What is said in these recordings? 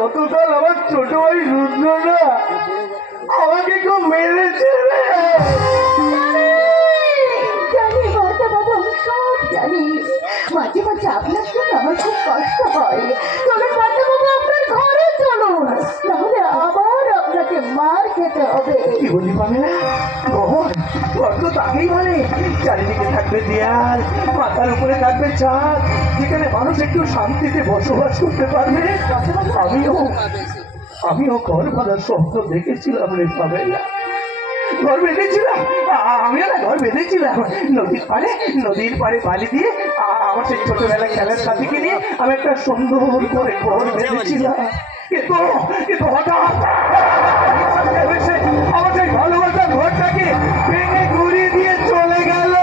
গতকাল আমার ছোট ভাই রুদ্ররা আমাকে খুব মেরেছে রে। জানি বাবা বাবা সব জানি, মাঝে মাঝে আপনার জন্য আমার খুব কষ্ট হয়। চলুন বাবা বাবা আপনার ঘরে চলুন, তাহলে আবার আপনাকে মার খেতে হবে। কি বলি পাবে না ঘর তো তাকেই বলে চারিদিকে থাকবে দেয়াল, মাথার উপরে থাকবে ছাদ, যেখানে মানুষ একটু শান্তিতে বসবাস করতে পারবে। আমিও ঘর বাঁধার স্বপ্ন দেখেছিলাম রে পাবে না, ঘর বেঁধেছিলাম, আমিও না ঘর বেঁধেছিলাম নদীর পাড়ে বালি দিয়ে আমার সেই ছোটবেলা খেলার সাথীকে নিয়ে আমি একটা সুন্দর করে ঘর বেঁধেছিলাম। কিন্তু হঠাৎ আমার সেই ভালোবাসার ঘরটাকে ভেঙে ঘুরিয়ে দিয়ে চলে গেল।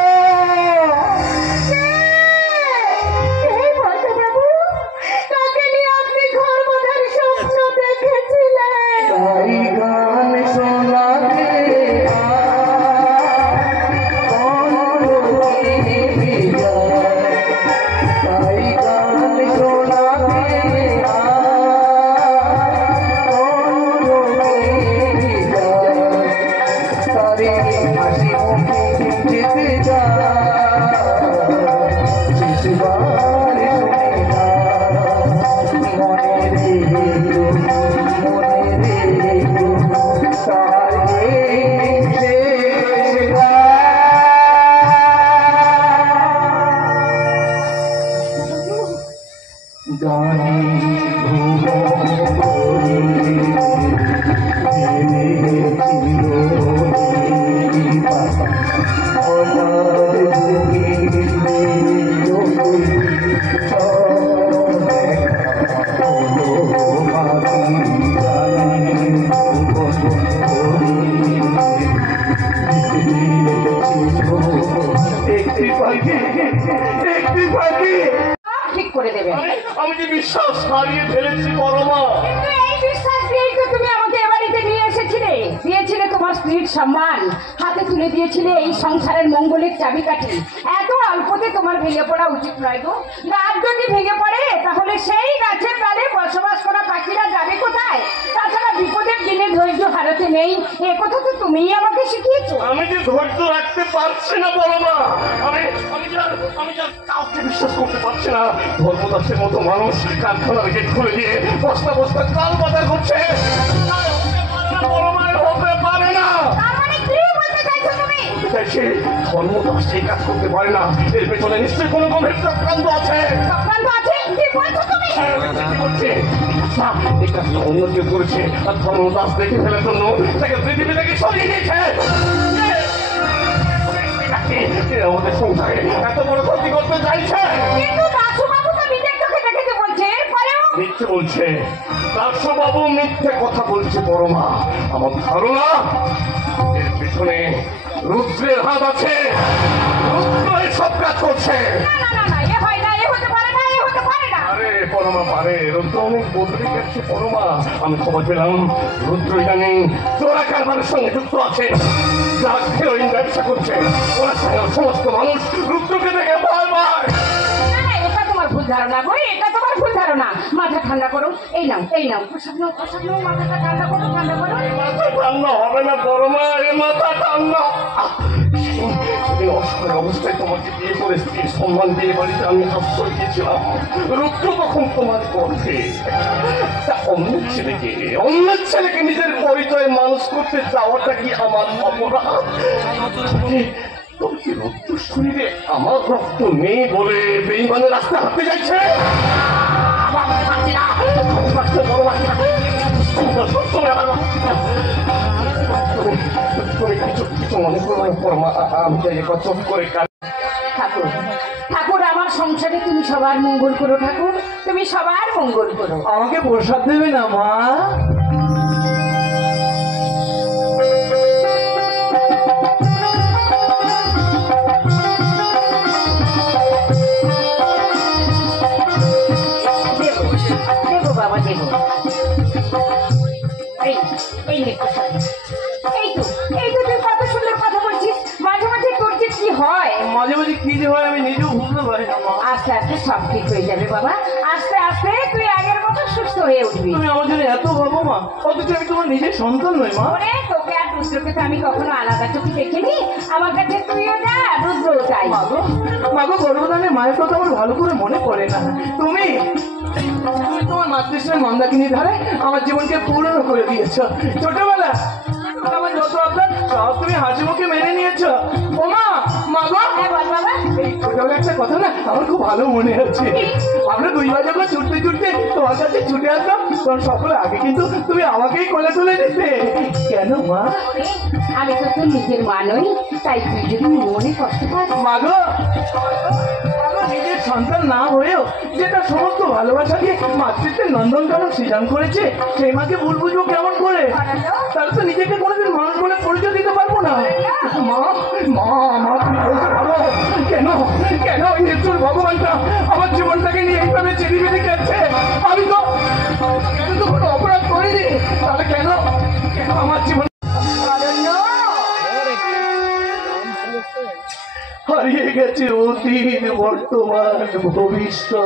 ঠিক করে দেবে। আমি যে বিশ্বাস হারিয়ে ফেলেছি পরমা। এই বিশ্বাস দিয়েই তো তুমি আমাকে এ বাড়িতে নিয়ে এসেছিলে, দিয়েছিলে তোমার স্ত্রীর সম্মান, হাতে তুলে দিয়েছিলে এই সংসারের মঙ্গলের চাবিকাঠি। এত অল্পতে তোমার ভেঙে পড়া উচিত নয় গো। গাছ যদি ভেঙে পড়ে তাহলে সেই গাছের ডালে বসবাস করা পাখিরা যাবে কোথায়? তাছাড়া বিপদের দিনে ধৈর্য হারাতে নেই, এ কথা তো তুমিই আমাকে শিখিয়েছো। আমি যে ধৈর্য রাখতে পারছি না পরমা, আমি কাউকে বিশ্বাস করতে পারছি না। ধর্মদাসের মতো মানুষ কারখানার গেট খুলে দিয়ে বস্তা বস্তা কাল বাজার করছে। হতে পারে না। ধর্মদাস সেই কাজ করতে পারে না, এর পেছনে নিশ্চয়ই কোনো গভীর চক্রান্ত আছে। অন্য কেউ করেছে আর ধর্মদাস দেখে ফেলার জন্য তাকে পৃথিবী থেকে সরিয়ে দিয়েছে। আমাদের সংসারে এত বড় ক্ষতি করতে চাইছে। মিথ্যে বলছে দাসবাবু, মিথ্যে কথা বলছে পরমা। আমার ধারণা এর পিছনে রুদ্রের হাত আছে, রুদ্রই সব কাজ করছে। আরে পরমা পারে, রুদ্র অনেক বদলে গেছে পরমা। আমি খবর পেলাম রুদ্র জানি চোরা কারবারের সঙ্গে যুক্ত আছে, যারা হেরোইন ব্যবসা করছে। ওরা সমস্ত মানুষ রুদ্রকে দেখে ভয় পায়। এটা তোমার ভুল ধারণা গো, এটা তোমার ভুল ধারণা। মাথা ঠান্ডা করো, এই নাও মাথাটা ঠান্ডা করো, ঠান্ডা করো। মাথা ঠান্ডা হবে না পরমা, এ মাথা ঠান্ডা। অবস্থায় তোমাকে বিয়ে করে স্ত্রীর সম্মান দিয়ে বাড়িতে আমি আশ্রয় দিয়েছিলাম। রুদ্র তখন তোমার গর্ভে। অন্য ছেলেকে নিজের পরিচয়ে মানুষ করতে চাওয়াটা কি আমার অপরাধ? রুদ্র শরীরে আমার রক্ত নেই বলে বেঈমানের রাস্তা হাঁটতে যাচ্ছে। মনে করো আমি চট করে ঠাকুর, আমার সংসারে তুমি সবার মঙ্গল করো ঠাকুর, তুমি সবার মঙ্গল করো। আমাকে প্রসাদ দেবে না মা? দেবো বাবা, দেবো। এই তো তুই কত সুন্দর কথা বলছিস। মাঝে মাঝে তোর যে কি হয়, মাঝে মাঝে কি যে হয় আমি নিজেও বুঝতে পারি না। আস্তে আস্তে সব ঠিক হয়ে যাবে বাবা, আস্তে আস্তে তুই আগের মতো সুস্থ হয়ে উঠবি। তুমি আমার জন্য এত ভাবো মা, অথচ আমি তোমার নিজের সন্তান নই মা। ওরে তোকে আর রুদ্রকে তো আমি কখনো আলাদা চোখে দেখিনি, আমার কাছে তুইও যা রুদ্রও তাই। মাগো মাগো, গর্ভধানে মায়ের কথা আমার ভালো করে মনে পড়ে না। তুমি তুমি তোমার মাতৃশ্রী মন্দাকিনী ধারে আমার জীবনকে পূর্ণ করে দিয়েছো। ছোটবেলা আমার যত আবদার সব তুমি হাসি মুখে মেনে নিয়েছো। ও মা, মাগো, হ্যাঁ বল বাবা। এই ছোটবেলা একটা কথা না আমার খুব ভালো মনে আছে। আমরা দুই ভাই যখন ছুটতে ছুটতে তোমার কাছে ছুটে আসতাম, তখন সকলে আগে কিন্তু তুমি আমাকেই কোলে তুলে দিতে। কেন মা? ওরে, আমি তো তোর নিজের মা নই, তাই তুই যদি মনে কষ্ট পাস। মাগো মাগো, নিজের সন্তান না হয়েও যেটা সমস্ত ভালোবাসা দিয়ে মাতৃত্বের নন্দনকানন সৃজন করেছে, সেই মাকে ভুল বুঝবো কেমন করে? তাহলে তো নিজেকে কোনোদিন মানুষ বলে পরিচয় দিতে পারবো না। মা মা মা, তুমি বলতে পারো কেন কেন ওই নিষ্ঠুর ভগবানটা আমার জীবনটাকে নিয়ে এইভাবে চিরিমিরি খেলছে? আমি তো কোনো অপরাধ করিনি, তাহলে কেন কেন আমার জীবন হারিয়ে গেছে অতীত, বর্তমান, ভবিষ্যৎ।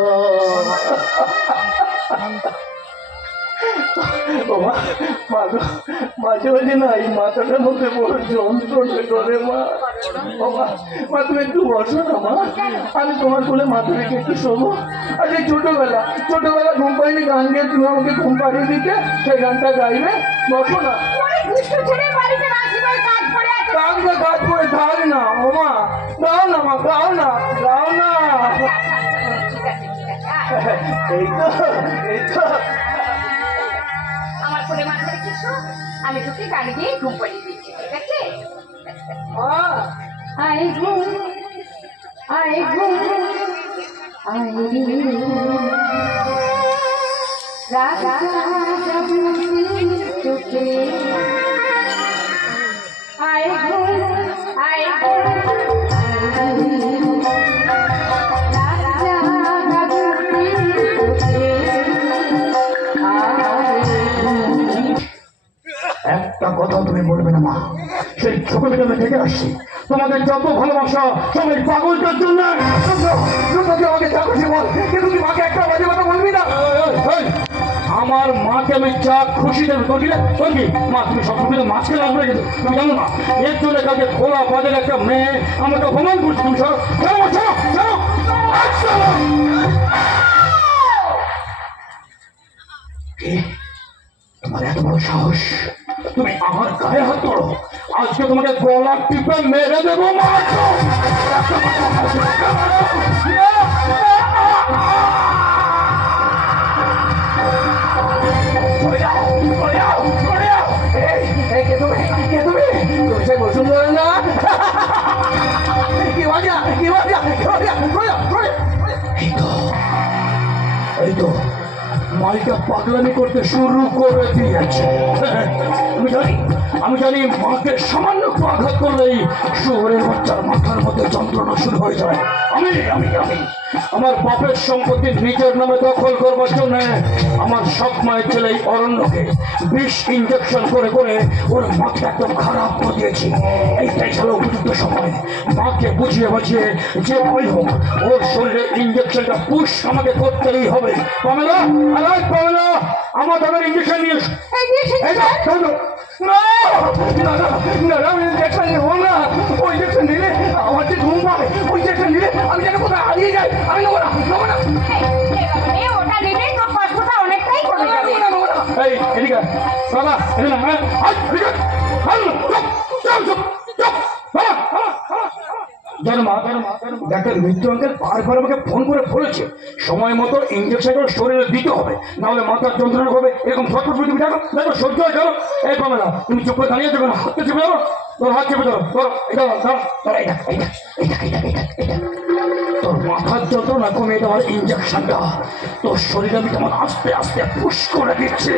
মাঝে মাঝে না এই মাথাটার মধ্যে বড় যন্ত্রণা করে মা। মা তুমি একটু বসো না মা, আমি তোমার কোলে মাথা রেখে একটু শোবো। আর এই ছোটবেলা ঘুম পাইনি গান গিয়ে তুমি আমাকে ঘুম পাড়িয়ে দিতে, সেই গানটা গাইবে। বসো না, কাজ করে থাক না ও মা, গাও না মা, গাও না। এই তো আমার কোলে মাথা রেখে শো, আমি তোকে গান দিয়ে ঘুম পাড়িয়ে দিচ্ছি, ঠিক আছে? আয় ঘুম আয় ঘুম আয় রে রাজা চোখে আয় ঘুম আয় ঘুম একটা কথা তুমি বলবে না মা, সেই ছোটবেলা আমি থেকে আসছি। তোমাদের যত ভালোবাসা সবাই পাগলটার জন্য। আমাকে যা খুশি বল, কিন্তু তুই মাকে একটা বাজে কথা বলবি না। আমার মাকে আমি যা খুশি দেবো করলে কি মা, তুমি সবসময় মাছকে লাগবে, কিন্তু তুমি জানো না এর জন্য কাউকে খোলা বাজারে একটা মেয়ে আমাকে অপমান করছি। তুমি সব তোমার এত বড় সাহস, তুমি আমার গায়ে হাত তোলো? আজকে তোমাকে গলা টিপে মেরে দেবো মা। এই তো মাইটা পাগলামি করতে শুরু করে দিয়েছে। আমি জানি মাকে সামান্য আঘাত করলেই শহরের বাচ্চার মাথার মধ্যে যন্ত্রণা শুরু হয়ে যায়। আমি আমি আমি আমার বাপের সম্পত্তি নিজের নামে দখল করবার জন্য আমার সব মায়ের ছেলে এই অরণ্যকে বিষ ইঞ্জেকশন করে করে ওর মাকে একদম খারাপ করে দিয়েছি। এইটাই ছিল উপযুক্ত সময় মাকে বুঝিয়ে বাঁচিয়ে যে ভয় হোক ওর শরীরে ইঞ্জেকশনটা পুশ আমাকে করতেই হবে। কমেলা কমেলা, আমার দাদার ইঞ্জেকশন নিয়ে ইঞ্জেকশন নেবো না। ওই ইঞ্জেকশন নিলে আমার যে ঘুম পাবে, ওই ইঞ্জেকশন নিলে আমি যেন কোথায় হারিয়ে যাই। আমি নেবো না। ওটা নিলে তোর কষ্টটা অনেকটাই কমে যাবে। এই এদিকে বাবা, ডাক্তার মৃত্যু অঙ্কের বারবার আমাকে ফোন করে বলেছে সময় মতো ইঞ্জেকশন শরীরে দিতে হবে, নাহলে মাথার যন্ত্রণা হবে। এরকম ছটফট করে তুমি দেখো দেখো সহ্য হয়ে গেল। এই পামেলা, তুমি চুপ করে দাঁড়িয়ে যাবে না, হাতটা চেপে যাবো, তোর হাত চেপে ধরো, ধরো এটা তোর মাথার যন্ত্রণা কমিয়ে দেওয়ার ইঞ্জেকশনটা তোর শরীরে আমি তোমার আস্তে আস্তে পুশ করে দিচ্ছি।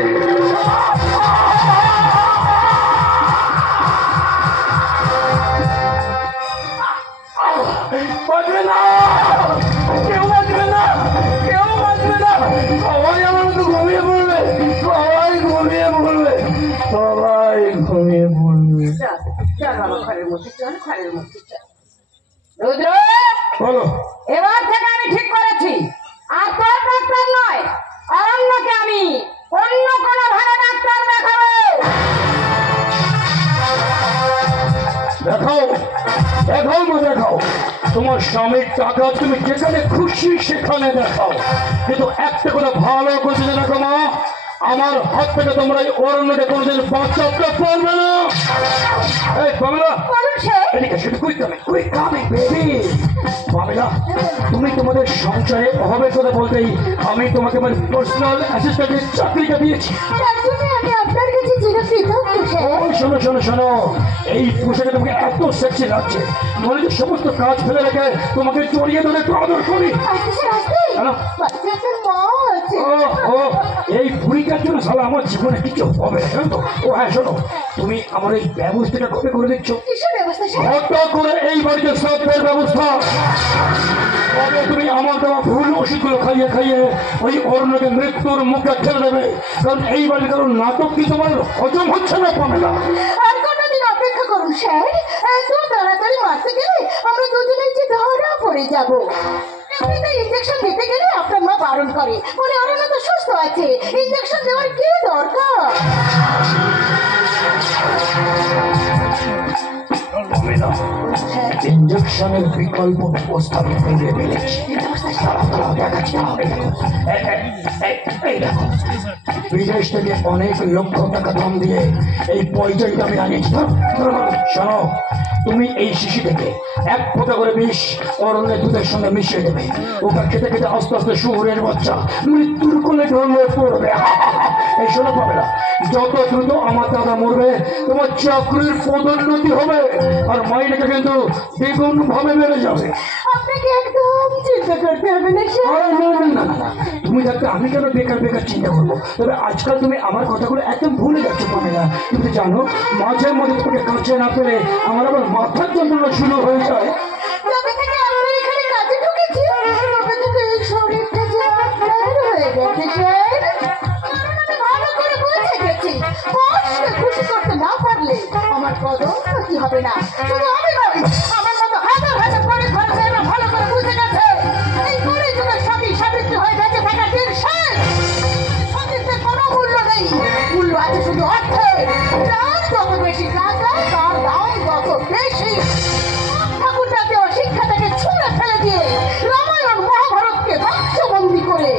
বাঁচবে না, কেউ বাঁচবে না, কেউ বাঁচবে না। সবাই আমার মতো ঘুমিয়ে পড়বে, সবাই ঘুমিয়ে পড়বে, সবাই ঘুমিয়ে পড়বে। চল বাবা, ঘরের মধ্যে চল, ঘরের মধ্যে চল। রুদ্র, বলো। এবার থেকে আমি ঠিক করেছি আর তোর ডাক্তার নয়, আর অন্যকে আমি অন্য কোনো ভালো ডাক্তার দেখাবো। দেখাও দেখাও মা দেখাও, তোমার স্বামীর টাকা তুমি যেখানে খুশি সেখানে দেখাও, কিন্তু একটা কথা ভালো করে জেনে রাখো মা, আমার হাত থেকে তোমরা এই অরণ্যটা কোনোদিন বাঁচাতে পারবে না। এই পামেলা, বলুন স্যার। এদিকে শুধু কুইক কামিং বেবি। পামেলা, তুমি তোমাদের সংসারে অভাবের কথা বলতেই আমি তোমাকে আমার পার্সোনাল অ্যাসিস্ট্যান্টের চাকরিটা দিয়েছি। তার জন্য আমি আপনার কাছে চিরকৃতজ্ঞ স্যার। ওই শোনো শোনো শোনো, এই পোশাকে তোমাকে এত সেক্সি লাগছে, মনে হচ্ছে সমস্ত কাজ ফেলে রেখে তোমাকে জড়িয়ে ধরে একটু আদর করি। আসতে স্যার আসতে। কেন? বাচ্চা আপনার মা আছে। ও এই বুড়িটার জন্য সালা আমার জীবনে কিছু হবে না, জানো তো? ও হ্যাঁ শোনো, তুমি আমার এই ব্যবস্থাটা কবে করে দিচ্ছ? কিসের ব্যবস্থা স্যার? হঠাৎ করে এই বাড়িতে সবের ব্যবস্থা কবে তুমি আমার দেওয়া ভুল ওষুধগুলো খাইয়ে খাইয়ে ওই অরণ্যকে মৃত্যুর মুখে ঠেলে দেবে? কারণ এই বাড়ির কারণ নাটক কি তোমার হজম হচ্ছে না পামেলা? আর কতদিন অপেক্ষা করুন স্যার? এত তাড়াতাড়ি মারতে গেলে আমরা দুজনেই যে ধরা পড়ে যাব। এমনিতে ইঞ্জেকশন দিতে গেলে আপনার মা বারণ করে, বলে অরণ্য তো সুস্থ আছে, ইঞ্জেকশন দেওয়ার কি দরকার? পামেলা, ইঞ্জেকশনের বিকল্প ব্যবস্থা আমি করে ফেলেছি। দেখাচ্ছি না, এই দেখো, বিদেশ থেকে অনেক লক্ষ টাকা দাম দিয়ে এই পয়জনটা আমি আনিয়েছি। শোনো, তুমি এই শিশু থেকে এক ফোঁটা করে বিষ অরণ্যের দুধের সঙ্গে মিশিয়ে দেবে, ওটা খেতে খেতে আস্তে আস্তে শুয়োরের বাচ্চা মৃত্যুর কোলে ঢলে পড়বে। এই শোনো পাবেনা, যত দ্রুত আমার দাদা মরবে তোমার চাকরির পদোন্নতি হবে, আর মাইনেটা কিন্তু দ্বিগুণ ভাবে বেড়ে যাবে। আপনাকে একদম চিন্তা করতে হবে না স্যার। না, তুমি থাকতে আমি কেন বেকার বেকার চিন্তা করবো? তবে আজকাল তুমি আমার কথাগুলো একদম ভুলে যাচ্ছ পামেলা। তুমি জানো, মাঝে মাঝে তোমাকে কাছে না পেলে আমার আবার মাথার যন্ত্রণা শুরু হয়ে যায়। যবে থেকে আপনার এখানে কাজে ঢুকেছি, তবে থেকে এই শরীরটা যে আপনার হয়ে গেছে স্যার। কারণ আমি ভালো করে বুঝে গেছি, বসকে খুশি করতে না পারলে আমার পদোন্নতি হবে না। শুধু আমি নই, আমার মতো হাজার হাজার করে ঘরমেয়েরা ভালো করে বুঝে গেছে এই করে যুগের স্বামী সাবিত্রী হয়ে বেঁচে থাকার দিন শেষ। সতীত্বের কোনো মূল্য নেই, মূল্য আছে শুধু অর্থে। যার যত বেশি টাকা তার দাম তত বেশি। ঠাকুরটা দেওয়া শিক্ষাটাকে ছুঁড়ে ফেলে দিয়ে রামায়ণ মহাভারতকে বাক্সবন্দি করে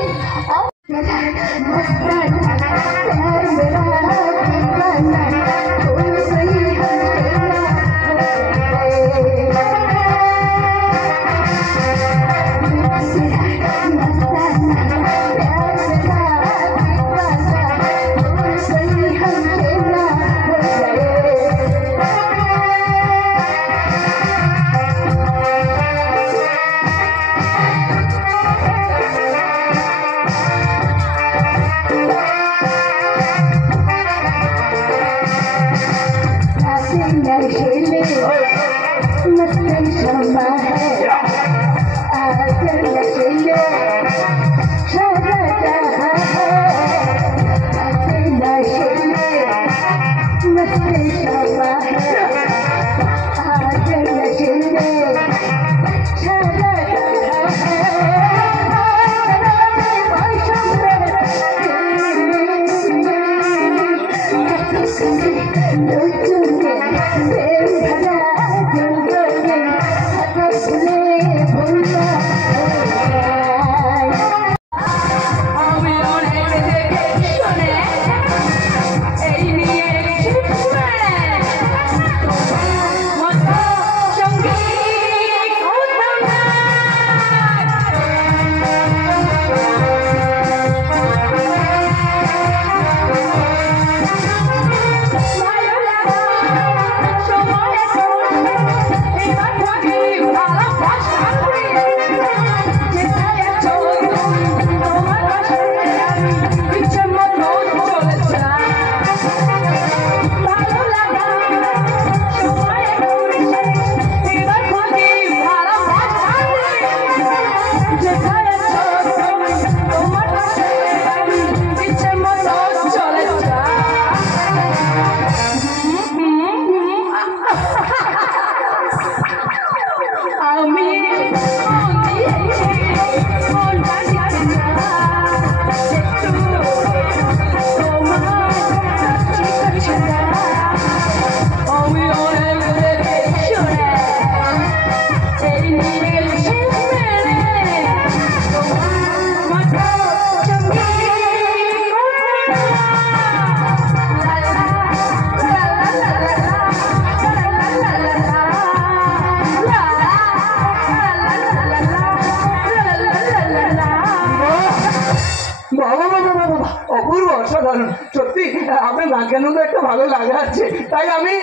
অসাধারণ সত্যি আপনার নাচ গান একটা ভালো লাগা আছে তাই আমি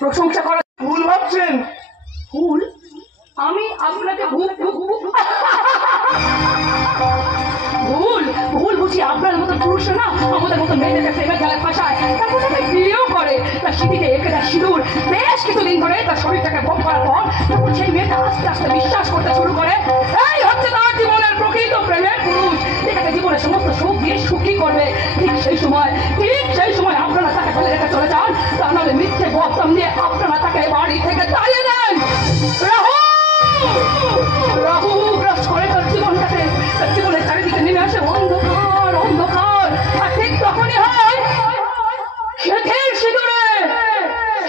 প্রশংসা করা ভুল ভাবছেন। ভুল? আমি আপনাকে ভুল ভুল বুঝি আপনার মতো পুরুষ না আমাদের মতো মেয়েদেরকে প্রেমের খেলায় ফাঁসায়, তারপর তাকে বিয়েও করে, তার স্মৃতিতে এঁকে দেয় সিঁদুর। বেশ কিছুদিন ধরে তার শরীরটাকে ভোগ করার পর তখন সেই মেয়েটা আস্তে আস্তে বিশ্বাস করতে শুরু করে এই হচ্ছে তার জীবনের প্রকৃত প্রেমের পুরুষ, যেটাকে জীবনের সমস্ত সুখ দিয়ে সুখী করবে। ঠিক সেই সময় আপনারা তাকে ফেলে রেখে চলে যান, তা নাহলে মিথ্যে বদনাম দিয়ে আপনারা তাকে বাড়ি থেকে তাড়িয়ে দেন। রাহু গ্রাস করে তার জীবনটাকে, তার জীবনের চারিদিকে নেমে আসে অন্ধকার। আর ঠিক তখনই হয় শেখের সিঁদুরে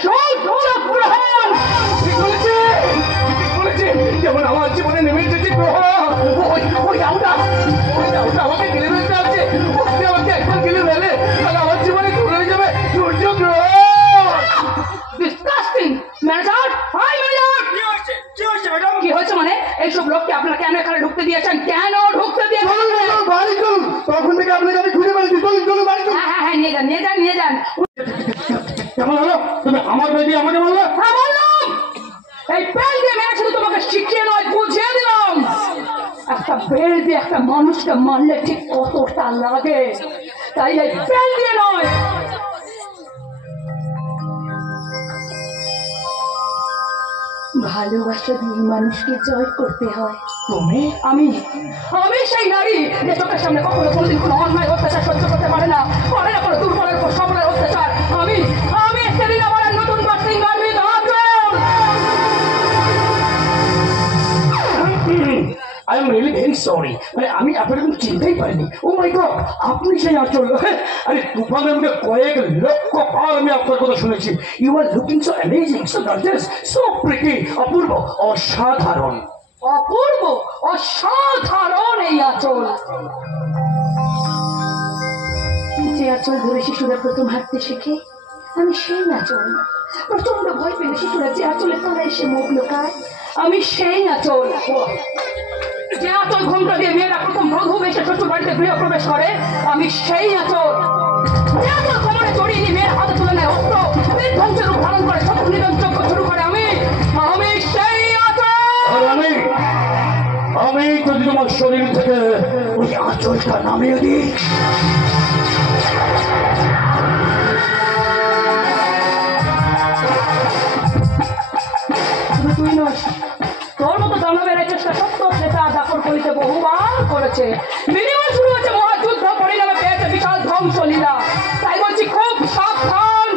সূর্যগ্রহণ। ঠিক বলেছে যেমন আমার জীবনে নেমে এসেছে গ্রহণ। ওই আউটা আমাকে গেলে ফেলতে আছে, ওকে আমাকে একবার গেলে ফেলে তাহলে আমার জীবনে ঘুরে হয়ে যাবে সূর্যগ্রহণ। ডিসকাস্টিং। ম্যানেজার, হাই ম্যানেজার, কি হয়েছে মানে? এইসব লোককে আপনারা কেন এখানে ঢুকতে দিয়েছেন? কেন ঢুকতে দিয়েছেন? বাড়ি চলুন, তখন থেকে আপনাকে আমি খুঁজে পেয়েছি। চলুন বাড়ি চলুন। হ্যাঁ নিয়ে যান। কেমন হলো? তুমি আমার বেদি আমাকে বললে? হ্যাঁ বললাম, এই বেল দিয়ে মেরে শুধু তোমাকে শিখিয়ে নয় বুঝিয়ে দিলাম একটা বেল দিয়ে একটা মানুষকে মারলে ঠিক কতটা লাগে, তাই এই বেল দিয়ে নয়। ভালোবাসা দিয়ে মানুষকে জয় করতে হয়। তুমি আমি সেই নারী যে চোখের সামনে কখনো কোনোদিন কোনো অন্যায় অত্যাচার সহ্য করতে পারে না কোনো দুর্বলের উপর সবলের অত্যাচার। আমি সেদিন আমার নতুন বার্ষিক garment I am really very sorry, মানে আমি আপনাকে কিন্তু চিনতেই পারিনি। ও মাই গড, আপনি সেই আচল। আরে তুফানের মধ্যে কয়েক লক্ষ বার আমি আপনার কথা শুনেছি। You are looking so amazing, so gorgeous, so pretty, অপূর্ব, অসাধারণ। অসাধারণ এই আঁচল, যে আঁচল ধরে শিশুরা প্রথম হাঁটতে শেখে আমি সেই আঁচল। প্রচন্ড ভয় পেলে শিশুরা যে আঁচলে তোরা এসে মুখ লুকায় আমি সেই আঁচল। যে আঁচল ঘোমটা দিয়ে মেয়েরা প্রথম বধূ বেশে শ্বশুর বাড়িতে গৃহ প্রবেশ করে আমি সেই আঁচল। যে আঁচল কোমরে জড়িয়ে নিয়ে মেয়ের হাতে তুলে নেয় অস্ত্র, ধ্বংসের রূপ ধারণ করে শত্রু নিধন যজ্ঞ শুরু করে আমি সেই আঁচল। আমি যদি তোমার শরীর থেকে ওই আঁচলটা নামিয়ে দিই, তুই নস, তোর মতো জন্মের চেষ্টা সত্য নেতা দাপর করিতে বহুবার করেছে। বিনিময় শুরু হচ্ছে মহাযুদ্ধ, পরিণামে পেয়েছে বিশাল ধ্বংসলীলা। তাই বলছি খুব সাবধান।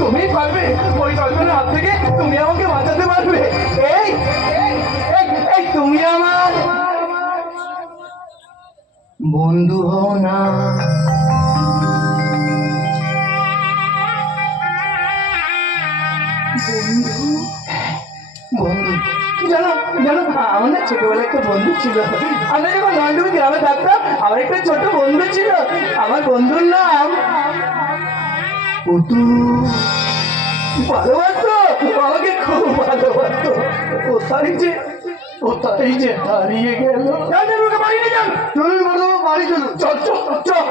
তুমি পারবে, ওই কল্পনার হাত থেকে তুমি আমাকে বাঁচাতে পারবে। এই তুমি আমার বন্ধু হও না। বন্ধু জানো আমার না ছোটবেলায় একটা বন্ধু ছিল। আমরা যখন নন্দী গ্রামে থাকতাম আমার একটা ছোট বন্ধু ছিল। আমার বন্ধুর নাম পুতু। ভালোবাসতো, আমাকে খুব ভালোবাসতো। কোথায় যে হারিয়ে গেল। বাড়ি নিয়ে যান, চলুন বলো বাড়ি চলুন। চল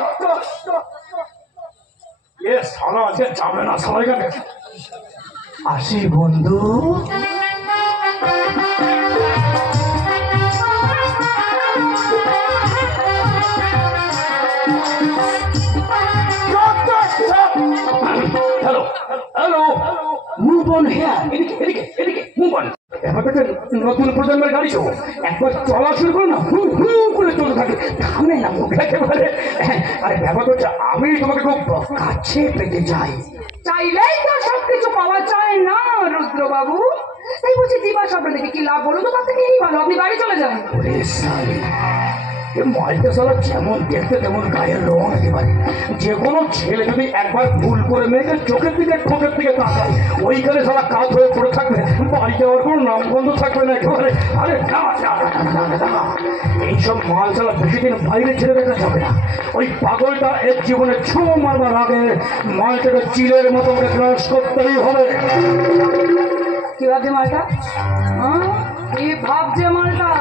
এ সালা আজকে যাবে না সবাই কাটে। আসি বন্ধু। হ্যালো, মুভ অন হেয়ার, এদিকে মুভ অন। ব্যাপারটা নতুন প্রজন্মের গাড়ি তো একবার চলা শুরু করো না, হু করে চলতে থাকে, থামে না মুখ একেবারে। আরে ব্যাপারটা হচ্ছে আমি তোমাকে খুব কাছে পেতে চাই। চাইলেই তো সবকিছু পাওয়া যায় না রুদ্রবাবু। তাই বলছি দিবা স্বপ্ন দেখে কি লাভ, বলো তো? তার থেকে এই ভালো আপনি বাড়ি চলে যান। মাইকে সালা যেমন দেখতে তেমন গায়ের রং একেবারে। যে কোনো ছেলে যদি একবার ভুল করে মেয়েকে চোখের দিকে ঠোঁটের দিকে তাকায়, ওইখানে সালা কাজ হয়ে পড়ে থাকবে, বাড়ি যাওয়ার কোনো নাম বন্ধ থাকবে না একেবারে। আরে এইসব মাল সালা বেশি দিন বাইরে ছেড়ে দেখা যাবে না। ওই পাগলটা এর জীবনে ছু মারবার আগে মালটাকে চিলের মতো করে ক্রাশ করতেই হবে। কি ভাবছে মালটা? কি ভাবছে মালটা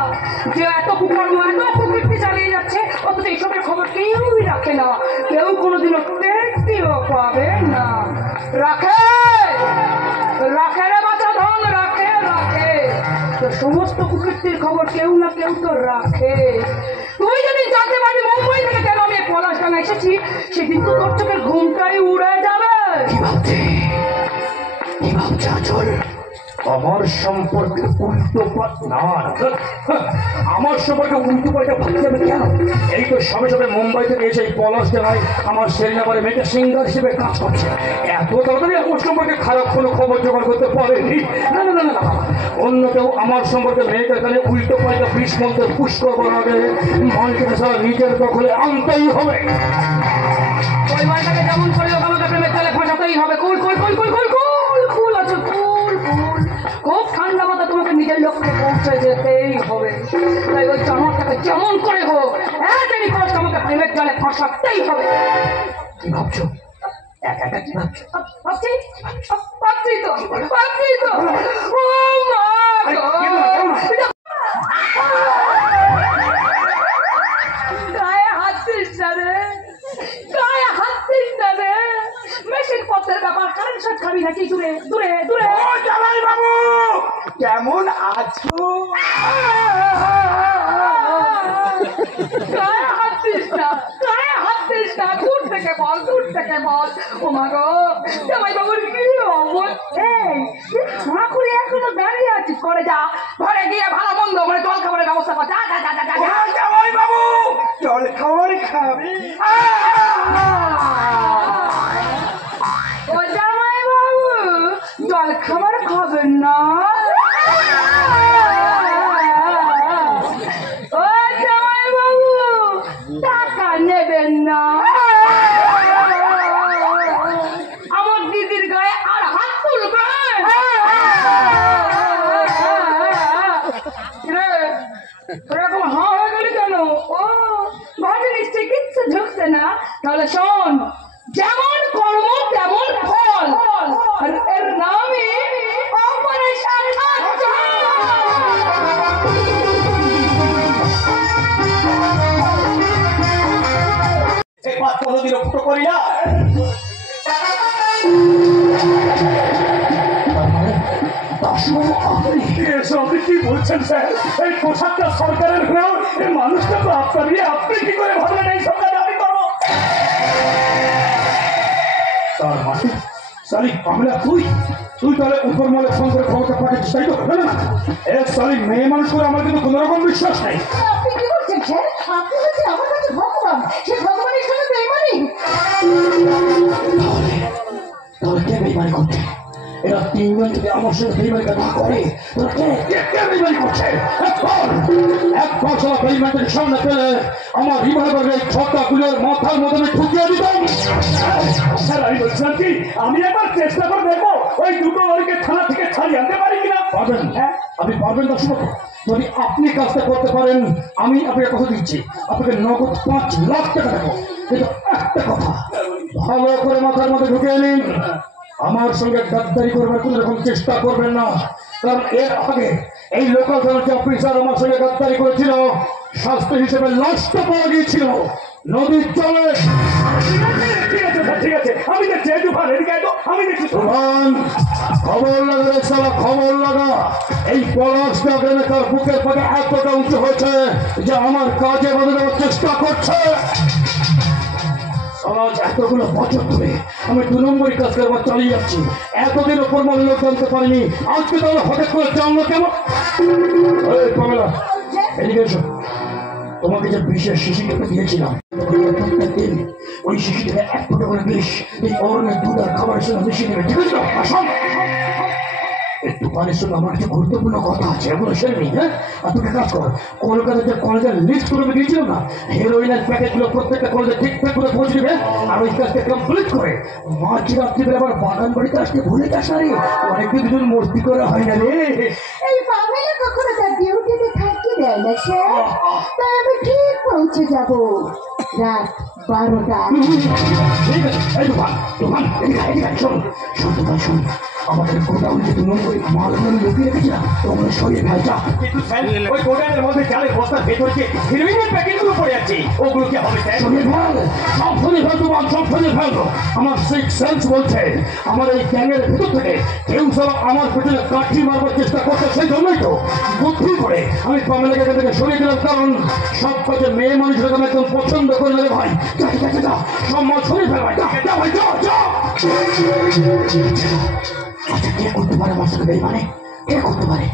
যে এত কুকর্ম এত কুকীর্তি চালিয়ে যাচ্ছে, অথচ এইসবের খবর কেউই রাখে না, কেউ কোনোদিনও দেখতেও পাবে না। রাখে রাখে রে বাচ্চা ধন, রাখে রাখে, তো সমস্ত কুকীর্তির খবর কেউ না কেউ তো রাখে। তুই যদি জানতে পারবি মুম্বাই থেকে কেন আমি পলাশডাঙ্গা এসেছি, সেদিন তো তোর চোখের ঘুমটাই উড়ে যাবে। কি ভাবছে আচল? আমার সম্পর্কে উল্টো না, আমার সম্পর্কে উল্টো পাল্টা ভাবতে হবে কেন? এই তো সবে সবে মুম্বাই থেকে এসে পলাশ জেলায় আমার শ্রীনগরে মেয়েটা সিঙ্গার হিসেবে কাজ করছে। এত তাড়াতাড়ি আমার সম্পর্কে খারাপ কোনো খবর জোগাড় করতে পারেনি। না না না না, অন্য কেউ আমার সম্পর্কে মেয়েটার কানে উল্টো পাল্টা বিষ মন্ত্র পুষ্কর করার আগে মালটাকে সারা নিজের দখলে আনতেই হবে। ওই মালটাকে যেমন করে হোক আমাকে প্রেমের জালে ফাঁসাতেই হবে। কুল কুল কুল কুল কুল কুল কুল আছে, কুল কুল, খুব ঠান্ডা মাথা, তোমাকে নিজের লক্ষ্যে পৌঁছে যেতেই হবে। তাই ওই জানোয়ারটাকে যেমন করে হোক এখনই ফার্স্ট আমাকে প্রেমের জালে ফাঁসাতেই হবে। কি ভাবছো? একা একা কি ভাবছো? ভাবছি ভাবছি তো ভাবছি তো, ও মা গো! গায়ে হাত দিস না রে, গায়ে হাত দিস না রে, মেশিন পত্রের ব্যাপার, কারেন্ট শট খাবি নাকি? দূরে দূরে দূরে। ও জামাই বাবু, কেমন আছো? গায়ে হাত দিস না, গায়ে হাত দিস না, দূর থেকে বল, দূর থেকে বল। ও মা গো, জামাই বাবুর কি অবস্থা! এই হাঁ করে এখনো দাঁড়িয়ে আছিস? করে যা, ঘরে গিয়ে ভালো মন্দ মানে জল খাবারের ব্যবস্থা কর। যা যা যা যা যা। ও জামাই বাবু, জল খাবার খাবি? ও জামাই বাবু, জল খাবার খাবেন না? ও জামাই বাবু, টাকা নেবেন না? আমার দিদির গায়ে আর হাত তুলবেন? এরকম হাঁ হয়ে গেলি কেন? ও ঘরে নিশ্চয়ই কিচ্ছু ঢুকছে না। তাহলে শোন, যেমন কর্ম তেমন ফল, আর এর নামই অপারেশন আচ্ছা। একবার কোনোদিনও ফুটো করি না। আপনি কি বলছেন স্যার? এই পোশাকটা সরকারের হয়েও এই মানুষটা তো আপনারই, আপনি কি করে ভাবলেন এই সরকার দাবি করবো? তার মানে সালি আমরা তুই তাহলে উপর মলে ফোন করে খবরটা পাঠিয়েছিস, তাই তো? না না, এক সালি মেয়ে মানুষ করে আমার কিন্তু কোনো রকম বিশ্বাস নেই। আপনি কি করছেন স্যার? আপনি হচ্ছে আমার কাছে ভগবান, সে ভগবানের সঙ্গে বেইমানি। তাহলে কে বেইমানি করছে? এরা তিনজন যদি আমার সঙ্গে বেইমানি না করে তাহলে কে বেইমানি করছে? একবার সারা বেইমানির সামনে পেলে আমার রিভলভারের এই ছটাগুলোর মাথার মধ্যে ঠুকিয়ে দিতাম। স্যার আমি বলছিলাম কি, আমি একবার চেষ্টা করে দেখবো ওই দুটো লরিকে থানা থেকে ছাড়িয়ে আনতে পারি কিনা। পারবেন? হ্যাঁ আপনি পারবেন দর্শক। যদি আপনি কাজটা করতে পারেন আমি আপনাকে কথা দিচ্ছি, আপনাকে নগদ 5 লাখ টাকা দেবো। কিন্তু একটা কথা ভালো করে মাথার মধ্যে ঢুকিয়ে নিন, আমার সঙ্গে গাদ্দারি করবার কোনো রকম চেষ্টা করবেন না। কারণ এর আগে এই লোকাল থানার অফিসার আমার সঙ্গে গাদ্দারি করেছিল, শাস্তি হিসেবে লাশটা পাওয়া গিয়েছিল নদীর জলে। ঠিক আছে স্যার, ঠিক আছে, আমি দেখছি। এই দোকান এদিকে তো আমি দেখছি। খবর লাগা রে সালা, খবর লাগা। এই পলাশটা গ্রামে তার বুকের পাকে এতটা উঁচু হয়েছে যে আমার কাজে বাধা দেওয়ার চেষ্টা করছে। সমাজ এতগুলো বছর ধরে আমি 2 নম্বরই কাজ করবার চালিয়ে যাচ্ছি, এতদিন ওপর মনে লোক জানতে পারিনি। আজকে তাহলে হঠাৎ করে জানলো কেমন? এই কমলা, এদিকে এসো। তোমাকে যে বিশেষ শিশি কেটে দিয়েছিলাম, প্রত্যেকদিন ওই শিশি থেকে 1 ফোঁটা করে বিষ এই অরণ্যের দুধ আর খাবারের সঙ্গে মিশিয়ে দেবে, ঠিক আছে? আসুন, একটু পানির সঙ্গে আমার কিছু গুরুত্বপূর্ণ কথা আছে, এগুলো সেরে নিই। হ্যাঁ, আর তুমি কাজ করো, কলকাতার যে কলেজের লিস্ট করে দিয়েছিল না, হেরোইনের প্যাকেটগুলো প্রত্যেকটা কলেজে ঠিকঠাক করে পৌঁছে দেবে। আর ওই কাজটা কমপ্লিট করে মাঝ রাত্রিবেলা আবার বাগান বাড়িতে আসতে ভুলে যাস না রে, অনেকদিন দুজন মস্তি করা হয় না রে। এই বাঙালি কখনো তার ডিউটিতে থাকতে দেয় না স্যার, তাই আমি ঠিক পৌঁছে যাব রাত 12টায়। ঠিক আছে, এই তুফান, এদিকে শোন, শোন তুফান, শোন। আমাদের গোডাউন যে 2 নম্বরে মালগুলো লুকিয়ে রেখেছিলাম ওগুলো সরিয়ে ফেল যা। কিন্তু স্যার ওই গোডাউনের মধ্যে চালের বস্তার ভেতর যে হিরোইনের প্যাকেটগুলো পড়ে আছে ওগুলো কি হবে স্যার? সরিয়ে ফেল, সব সরিয়ে ফেল তোমার, সব সরিয়ে ফেল। আমার সিক্স সেন্স বলছে আমার এই গ্যাংয়ের ভেতর থেকে কেউ সব আমার পেছনে কাঠি মারবার চেষ্টা করছে, সেই জন্যই তো বুদ্ধি করে আমি কমলাকে এখান থেকে সরিয়ে দিলাম, কারণ সব কাজে মেয়ে মানুষের আমি একদম পছন্দ করে নেবে ভাই। যা যা যা যা, সব মাল সরিয়ে ফেল ভাই, যা যা ভাই যা যা। আচ্ছা কে করতে পারে আমার সাথে বেইমানি? কে করতে পারে?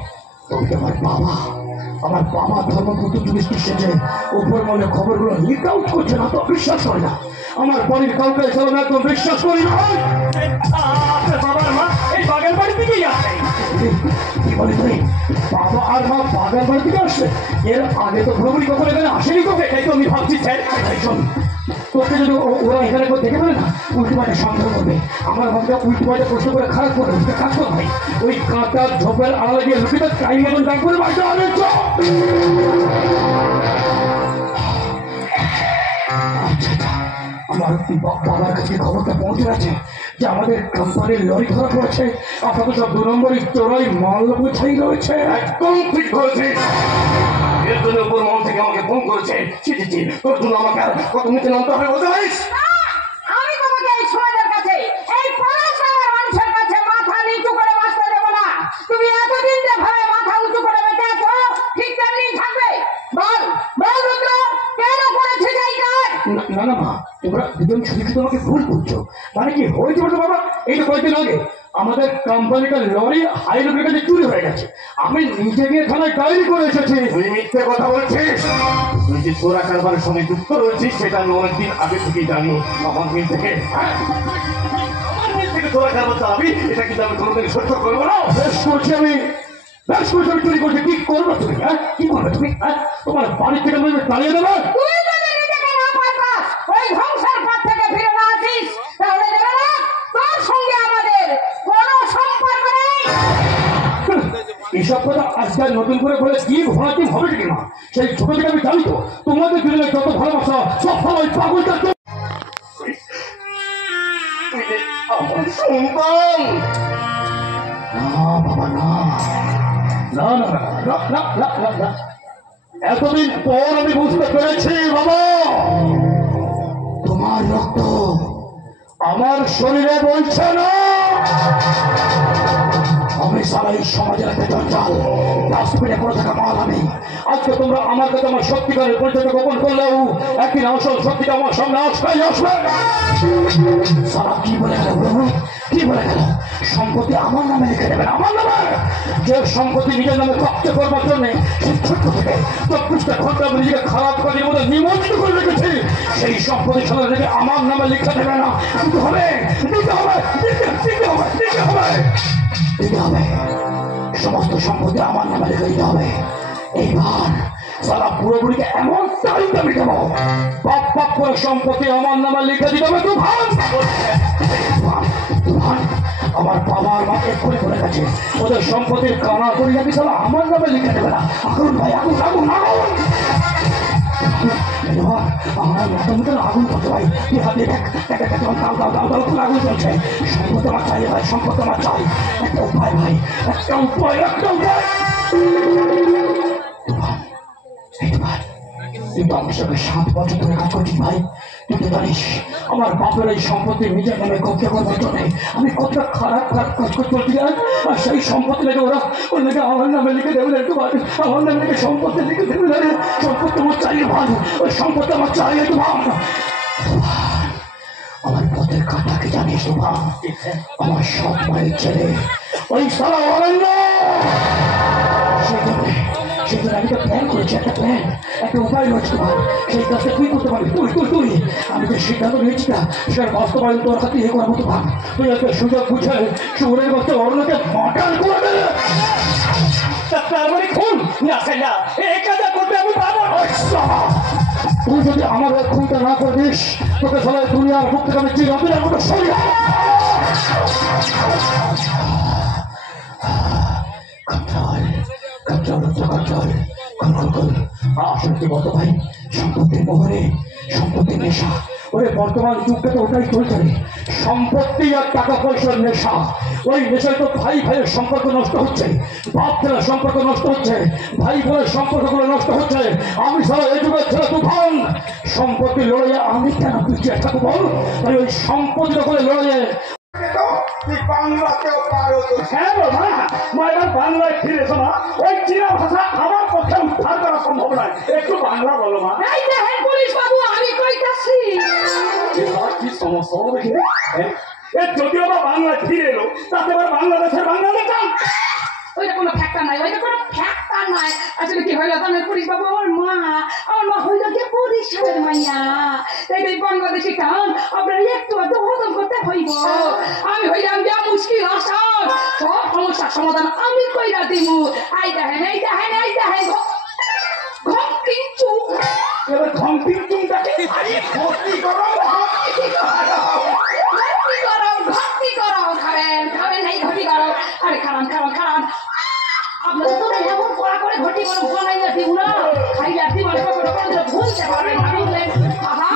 ওই আমার বাবা। আমার বাবা ধর্মপুত্র যুধিষ্ঠির সেজে উপর মনে খবরগুলো লিক আউট করছে না তো বিশ্বাস করে না। আমার বাড়ির কাউকে এসব আমি একদম বিশ্বাস করি না। আপনার বাবার মা এই বাগান বাড়ি থেকেই আসে। কি বলি তুই? বাবা আর মা বাগান বাড়ি থেকে আসছে? এর আগে তো পুরোপুরি কখনো এখানে আসেনি তো। এটাই তো আমি ভাবছি স্যার। এই শোন, তোকে যদি ওরা এখানে কেউ দেখে ফেলে না উল্টো পাল্টা সন্দেহ করবে। আমার ভাবটা উল্টো পাল্টা প্রশ্ন করে খারাপ করবে, ওটা কাজ কর ভাই। ওই কাঁটা ঝোপের আড়ালে গিয়ে লুকিয়ে টাইম মতন ডাক করে বাড়িতে আনে চল। আচ্ছা, আমার বাবার কাছে খবরটা পৌঁছে গেছে যে আমাদের কোম্পানির লরি ধরা পড়েছে, আপনাদের সব 2 নম্বরই চোরাই মাল বোঝাই রয়েছে। একদম ঠিক বলেছে। এর জন্য উপর মহল থেকে আমাকে ফোন করেছে। ছি ছি ছি, তোর জন্য আমাকে আর কত নিচে নামতে হবে বলতে পারিস? আমি তোমাকে এই সমাজের কাছে, এই পড়াশোনার মানুষের কাছে মাথা নিচু করে বাঁচতে দেবো না। তুমি এতদিন যেভাবে মাথা উঁচু করে বেঁচে আছো ঠিক তেমনি থাকবে। বল বল রুদ্র, কেন করেছিস এই কাজ? না না মা, তোমরা দুজন শুধু শুধু আমাকে ভুল করছো। মানে কি হয়েছে বলতো বাবা? এই তো কয়েকদিন আগে আমাদের কোম্পানিটা লরি হাই রোডের কাছে চুরি হয়ে গেছে। আমি নিজে গিয়ে থানায় ডায়েরি করে এসেছি। তুই মিথ্যে কথা বলছিস। তুই যে চোরা কারবারের সঙ্গে যুক্ত রয়েছিস সেটা আমি অনেকদিন আগে থেকেই জানি। আমার মিল থেকে আমার মিল থেকে চোরা কারবার চালাবি, এটা কিন্তু আমি কোনোদিন সহ্য করবো না। বেশ করছি আমি, বেশ করছি আমি চুরি করছি। কি করবো তুমি? হ্যাঁ কি করবে তুমি? হ্যাঁ তোমার বাড়ি থেকে আমি তাড়িয়ে দেবো? তুই যদি নিজেকে না পাল্টাস, ওই ধ্বংসের পথ থেকে ফিরে না আসিস, তাহলে জানো না তোর সঙ্গে আমাদের কোনো সম্পর্ক নেই। এইসব কথা আজকাল নতুন করে বলে কি ভরাটি হবে কি না? সেই ছোট থেকে আমি জানি তো তোমাদের দুজনের যত ভালোবাসা সব সময় পাগলটা তুই যে আমার সন্তান। না বাবা না, না না না না না না না না। এতদিন পর আমি বুঝতে পেরেছি বাবা, তোমার রক্ত আমার শরীরে বলছে না। আমি সারা এই সমাজের একটা জঞ্জাল, ডাস্টবিনে পড়ে থাকা মাল আমি। আজকে তোমরা আমার কাছে আমার সত্যিকারের পরিচয়টা গোপন করলেও একদিন আসল সত্যিটা আমার সামনে আসবেই আসবে। সারা কি বলে গেল প্রভু? কি বলে গেল? সম্পত্তি আমার নামে লিখে দেবেন, আমার নামে। যে সম্পত্তি নিজের নামে কব্জা করবার জন্য ছোট্ট থেকে 24টা ঘন্টা আমি নিজেকে খারাপ কাজের মধ্যে নিমন্ত্রিত করে রেখেছি, সেই সম্পত্তি সাথে থেকে আমার নামে লিখে দেবে না। দিতে হবে, দিতে হবে, দিতে হবে, দিতে হবে, দিতে হবে। সমস্ত সম্পত্তি আমার নামে লিখে দিতে হবে। এইবার সারা পুরোপুরিকে এমন তালিকা দেবো, বাপ বাপ করে সম্পত্তি আমার নামে লিখে দিতে হবে। তুফান তুফান আমার বাবা আর মা এক্ষুনি বলে গেছে ওদের সম্পত্তির কানা করি নাকি সারা আমার নামে লিখে দেবে না। আগুন ভাই, আগুন আগুন আগুন। আমার মাথার মধ্যে আগুন করতে ভাই, তুই হাতে দেখ দেখ দেখ দাও দাও দাও দাও, খুব আগুন চলছে। সম্পত্তি আমার চাই ভাই, সম্পত্তি আমার চাই। একটা উপায় ভাই, একটা উপায়, একটা উপায়। তুফান, এই তুফান, তুই তো আমার সঙ্গে 7 বছর ধরে কাজ করছিস ভাই। তুই তো জানিস আমার বাপের এই সম্পত্তি নিজের নামে কব্জা করবার জন্য আমি কতটা খারাপ খারাপ কাজ করতে চলছি। আর সেই সম্পত্তি লেগে ওরা ওই লেগে আমার নামে লিখে দেবে না। একটু আমার নামে লিখে সম্পত্তি লিখে দেবে না। সম্পত্তি আমার চালিয়ে ভাই, ওই সম্পত্তি আমার চালিয়ে একটু ভাব। আমার পথের কাটাকে জানিস তো ভাব, আমার সব মায়ের ছেলে ওই সারা অরণ্য। সেজন্য আমি তো প্ল্যান করেছি, একটা প্ল্যান, একটা উপায় রয়েছে তোমার। সেই কাজটা তুই করতে পারবি, তুই তুই তুই। আমি যে সিদ্ধান্ত নিয়েছি না সেটা বাস্তবায়ন তোর কাছে ইয়ে করার মতো ভাব। তুই একটা সুযোগ বুঝে সুরের মধ্যে অরণ্যকে মাটান করে দেবে। তার মানে খুন না স্যার, না এই কাজটা করতে আমি পারবো না। তুই যদি আমার খুনটা না করে দিস তোকে সবাই দুনিয়ার মুখ থেকে আমি চিরদিনের মতো সরিয়ে কন্ট্রোল কন্ট্রোল কন্ট্রোল কন্ট্রোল। আসলে কি বলতো ভাই, সম্পত্তির মোহরে, সম্পত্তির নেশা, ওরে বর্তমান যুগটা তো ওটাই চলছে রে, সম্পত্তি আর টাকা পয়সার নেশা। ওই নেশায় তো ভাই ভাইয়ের সম্পর্ক নষ্ট হচ্ছে, বাপ ছেলের সম্পর্ক নষ্ট হচ্ছে, ভাই বোনের সম্পর্কগুলো নষ্ট হচ্ছে। আমি সারা এই যুগের ছেলে তুফান, সম্পত্তি লড়াইয়ে আমি কেন পিছিয়ে থাকবো বল? তাই ওই সম্পত্তিটা করে লড়াইয়ে বাংলাতেও পারো তো। হ্যাঁ মা, মা এবার বাংলায় ফিরেছো মা। ওই চীনা ভাষা আমার পক্ষে উদ্ধার করা সম্ভব নয়, একটু বাংলা বলো মা। এই দেখেন পুলিশ বাবু, আমি কইতাছি। কি সমস্যা হবে কি? যদিও বা বাংলায় ফিরে এলো, তাতে এবার বাংলাদেশের বাংলাদেশ ওইটা কোনো ফ্যাক্টর নাই, ওইটা কোনো ফ্যাক্টর নাই। আসলে কি হইলো জানেন পুলিশ বাবু, আমার মা হইল কি পুলিশের মাইয়া। এই বাংলাদেশি টান আপনার একটু আধটু হজম করতে হইব। আমি হইলাম যা মুশকিল আসান, সব সমস্যার সমাধান আমি কইরা দিমু। এই দেখেন এই দেখেন এই দেখেন ঘম কিঞ্চু এবার ঘন্টির চুমটাকে ভক্তি করো খাবেন খাবেন নাই ঘটি করো। আরে খারান খারান খারান, আপনার তো এমন কড়া করে ঘটি করো বানাইয়া দিব না, খাইয়া দিব না, করে করে ভুলতে পারবেন না বুঝলেন। আহা,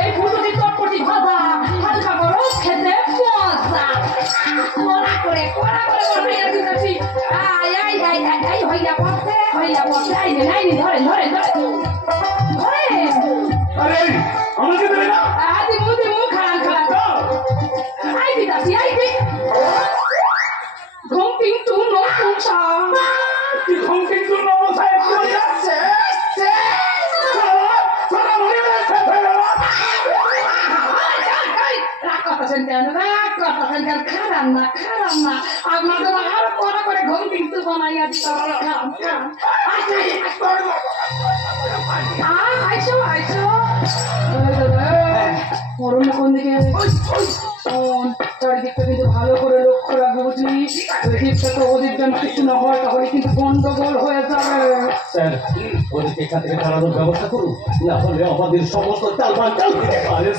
এই ফুলটি চটপটি ভাজা হালকা করো খেতে মজা, কড়া করে বানাইয়া দিতেছি। আই আই আই আই হইয়া পড়ছে আই নাই ধরে ধরে ধরে ধরে। আরে আমাকে দেবে না? দিমু দিমু খারান খারান আই দিতাছি আই দি ঘুম কিন্তু নতুন সা কি ঘন্টির জন্য বসায় একটু যাচ্ছে খারাপ না আপনাদের আরো কড়া করে ঘুম কিন্তু বানাইয়া দিতে আইসো আইসো করোনা কোন দিকে চারিদিকটা কিন্তু ভালো করে লক্ষ্য রাখবো বুঝলি। ওদিকটা তো ওদের জন্য কিছু না হয় তাহলে কিন্তু গন্ডগোল হয়ে যাবে। স্যার ওদেরকে এখান থেকে তাড়ানোর ব্যবস্থা করুন, না হলে আমাদের সমস্ত চালবান চাল দিতে পারে।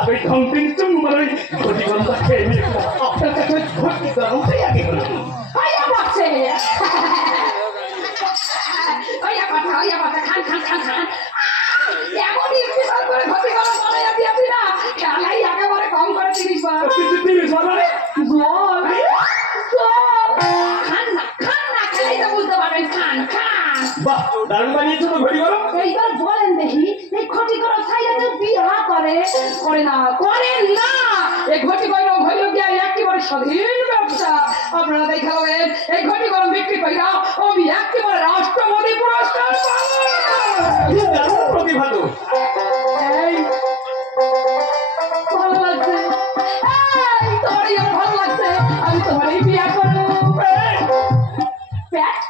আমি ঘন্টির চুম মানে ঘটি গন্ধা খেয়ে নিয়ে আপনার কাছে ঘটি গরমটাই আগে হলো। খান খান খান খান এমনই বিশাল করে ঘটি গরম বানাইয়া দিয়েছি না, খেলাই একেবারে কম করে জিনিস জল খান না খেলাই তো বুঝতে পারবেন। খান খান বাহ, দারুণ বানিয়েছো তো ঘটি গরম। এইবার বলেন দেখি, এই ঘটি গরম খাইলে কেউ বিয়া করে না করেন না। এই ঘটি গরম হইল গিয়া একেবারে স্বাধীন ব্যবসা। আপনারা দেখা হবেন এই ঘটি গরম বিক্রি কইরা আমি একেবারে রাষ্ট্রপতি পুরস্কার দারুণ প্রতিভা তো। এই ভালো লাগছে, এই তোমারই আমার ভালো লাগছে, আমি তোমারই বিয়া করবো। প্যাট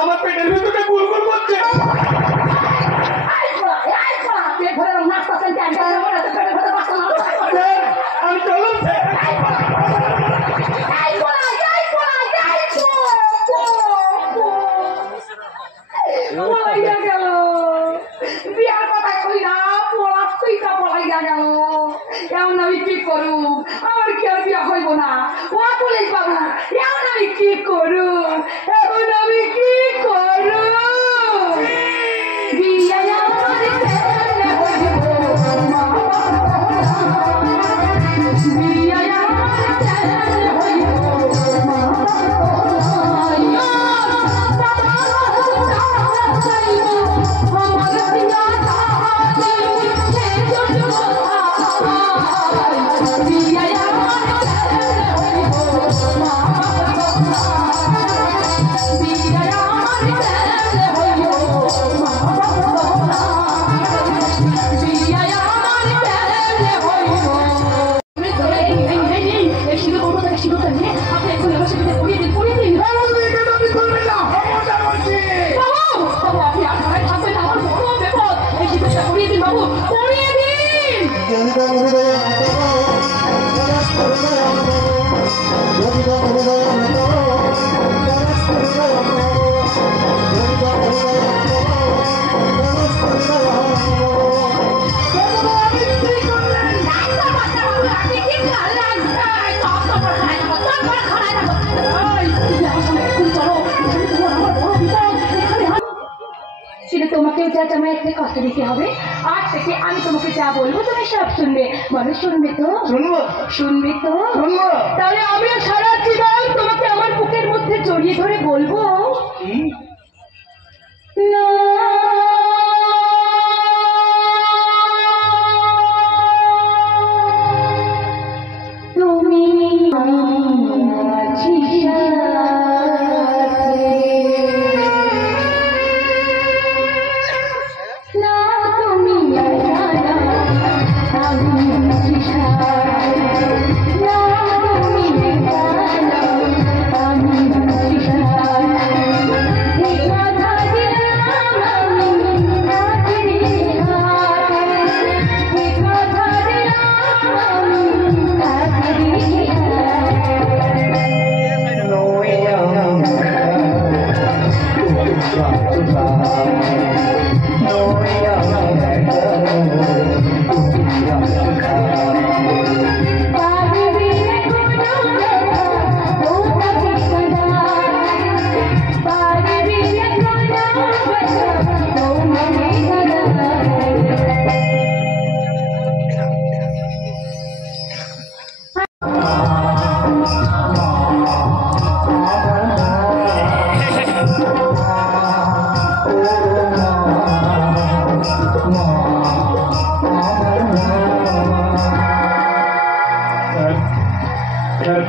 আমার পেটের ভিতরে গুলগুল করছে। পেট ভরে নাস্তা আমি চলুন পলাইয়া গেল বিয়ার কথা কই না, পলাইয়া গেল। এমন আমি কি করু, আমার কি আর বিয়া হইব না? ও পুলিশ বাবু, এমন আমি কি করু, এখন আমি কি করু? বিয়া কিন্তু তোমাকেও যা আমায় একটা কথা দিতে হবে। আজ থেকে আমি তোমাকে যা বলবো তুমি সব শুনবে। বলো শুনবে তো? শুনবো শুনবে তো? শুনবো। তাহলে আমিও সারা জীবন তোমাকে আমার বুকের মধ্যে জড়িয়ে ধরে বলবো কি? না তুমি আছি সাথে, না তুমি একা না, আমি আছি সাথে, না তুমি একা না, আমি আছি সাথে। এই কথা দিলাম আমি রাতের হাতে, এই কথা দিলাম আমি রাতের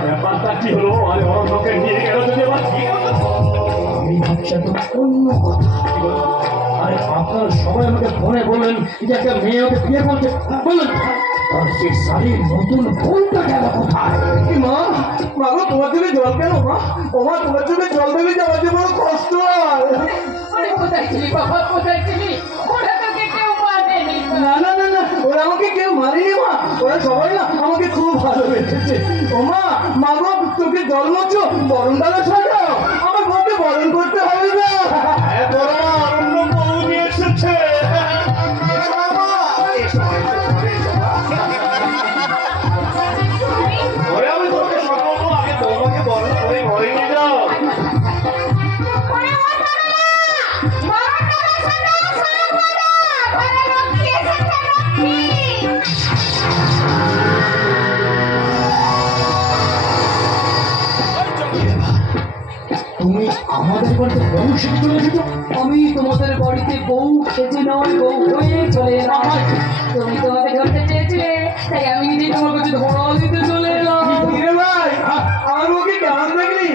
ব্যাপারটা কি হলো? আরে ওর লোকে নিয়ে গেল যদি আবার ঠিক হলো। আমি ভাবছি তো অন্য কথা। আরে আপনার সবাই আমাকে ফোনে বললেন যে একটা মেয়ে ওকে বিয়ে করতে বললেন, আর সেই শাড়ির নতুন ফুলটা গেল কোথায়? কি মা? মা গো, তোমার চোখে জল কেন মা? ও মা, তোমার চোখে জল দেবে যে আমার যে বড় কষ্ট হয়। আরে কোথায় ছিলি বাবা, কোথায় ছিলি? ওরা তোকে কেউ মানেনি। না না না না, ওরা আমাকে কেউ মারেনি মা। ওরা সবাই না আমাকে খুব ভালোবেসেছে। ও মা, মা গো, তোকে জল মরছো, বরণ ডালা সাজাও, আমার বউকে বরণ করতে হবে না। অন্য বউ নিয়ে এসেছে। ওরে আমি তোকে শোনাবো, আগে তোমাকে বরণ করে ঘরে নিয়ে যাও। তুমি আমাদের বাড়িতে বউ সেজে চলে এসেছো? আমি তোমাদের বাড়িতে বউ সেজে নয়, বউ হয়ে চলে এলাম। তুমি তোমাকে ধরতে চেয়েছিলে, তাই আমি নিজেই তোমার কাছে ধরা দিতে চলে এলাম। কিরে ভাই, আমার বউকে কেমন দেখলি?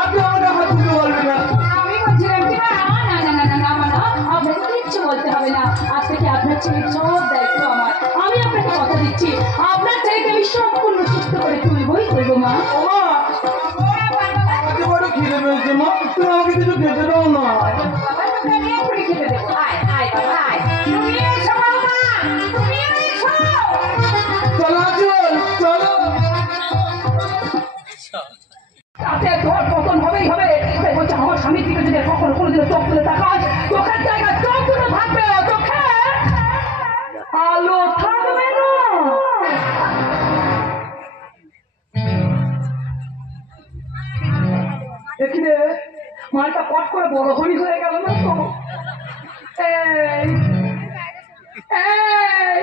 আর তো আমাকে হাত তুলতে পারবে না। আমি বলছিলাম কি না না না না না না না, আপনাকে কিচ্ছু বলতে হবে না। আজ থেকে আপনার ছেলের সব দায়িত্ব আমার। আমি আপনাকে কথা দিচ্ছি, আপনার ছেলেকে আমি সম্পূর্ণ সুস্থ করে তুলবই তুলবো মা। ও মা, আমাকে বড় খিদে পেয়েছে মা, তুমি আমাকে কিছু খেতে দাও না। বাবা তোকে আমি এক্ষুনি খেতে দেবো। আয় আয় বাবা আয়, তুমি এসো বাবা, তুমি এসো। চলো চল, চলো। তাতে ধর পতন হবেই হবে। তাই বলছে আমার স্বামীর দিকে যদি কখনো কোনোদিনও চোখ তুলে তাকাস, চোখের জায়গায় চোখ দুটো থাকবে, চোখে আলো থাকবে না। দেখলে মালটা পট করে বড় হরি হয়ে গেল না তো? এই এই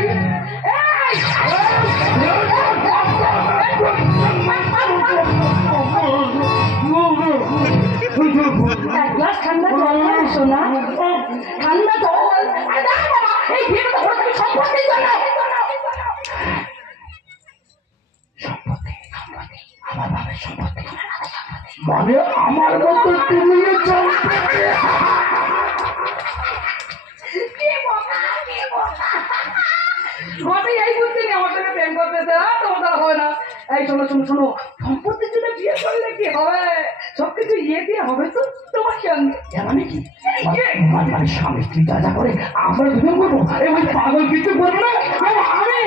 এক গ্লাস ঠান্ডা জল খাও সোনা, ঠান্ডা জল। আরে দেখো বাবা, এই বিয়েটা হলো তুমি সম্পত্তির জন্য। মানে আমার মতো তুমি চলতে ঘটে এই বুঝতে নেই আমার সঙ্গে প্রেম করতে তোমার দ্বারা হবে না। এই শোনো শোনো শোনো, সম্পত্তির জন্য বিয়ে করলে কি হবে? সবকিছু ইয়ে দিয়ে হবে তো তোমার সঙ্গে। মানে কি? মানে স্বামী স্ত্রী যা যা করে আমরা দুজন করবো? এই ওই পাগল কিছু করবো না। আমি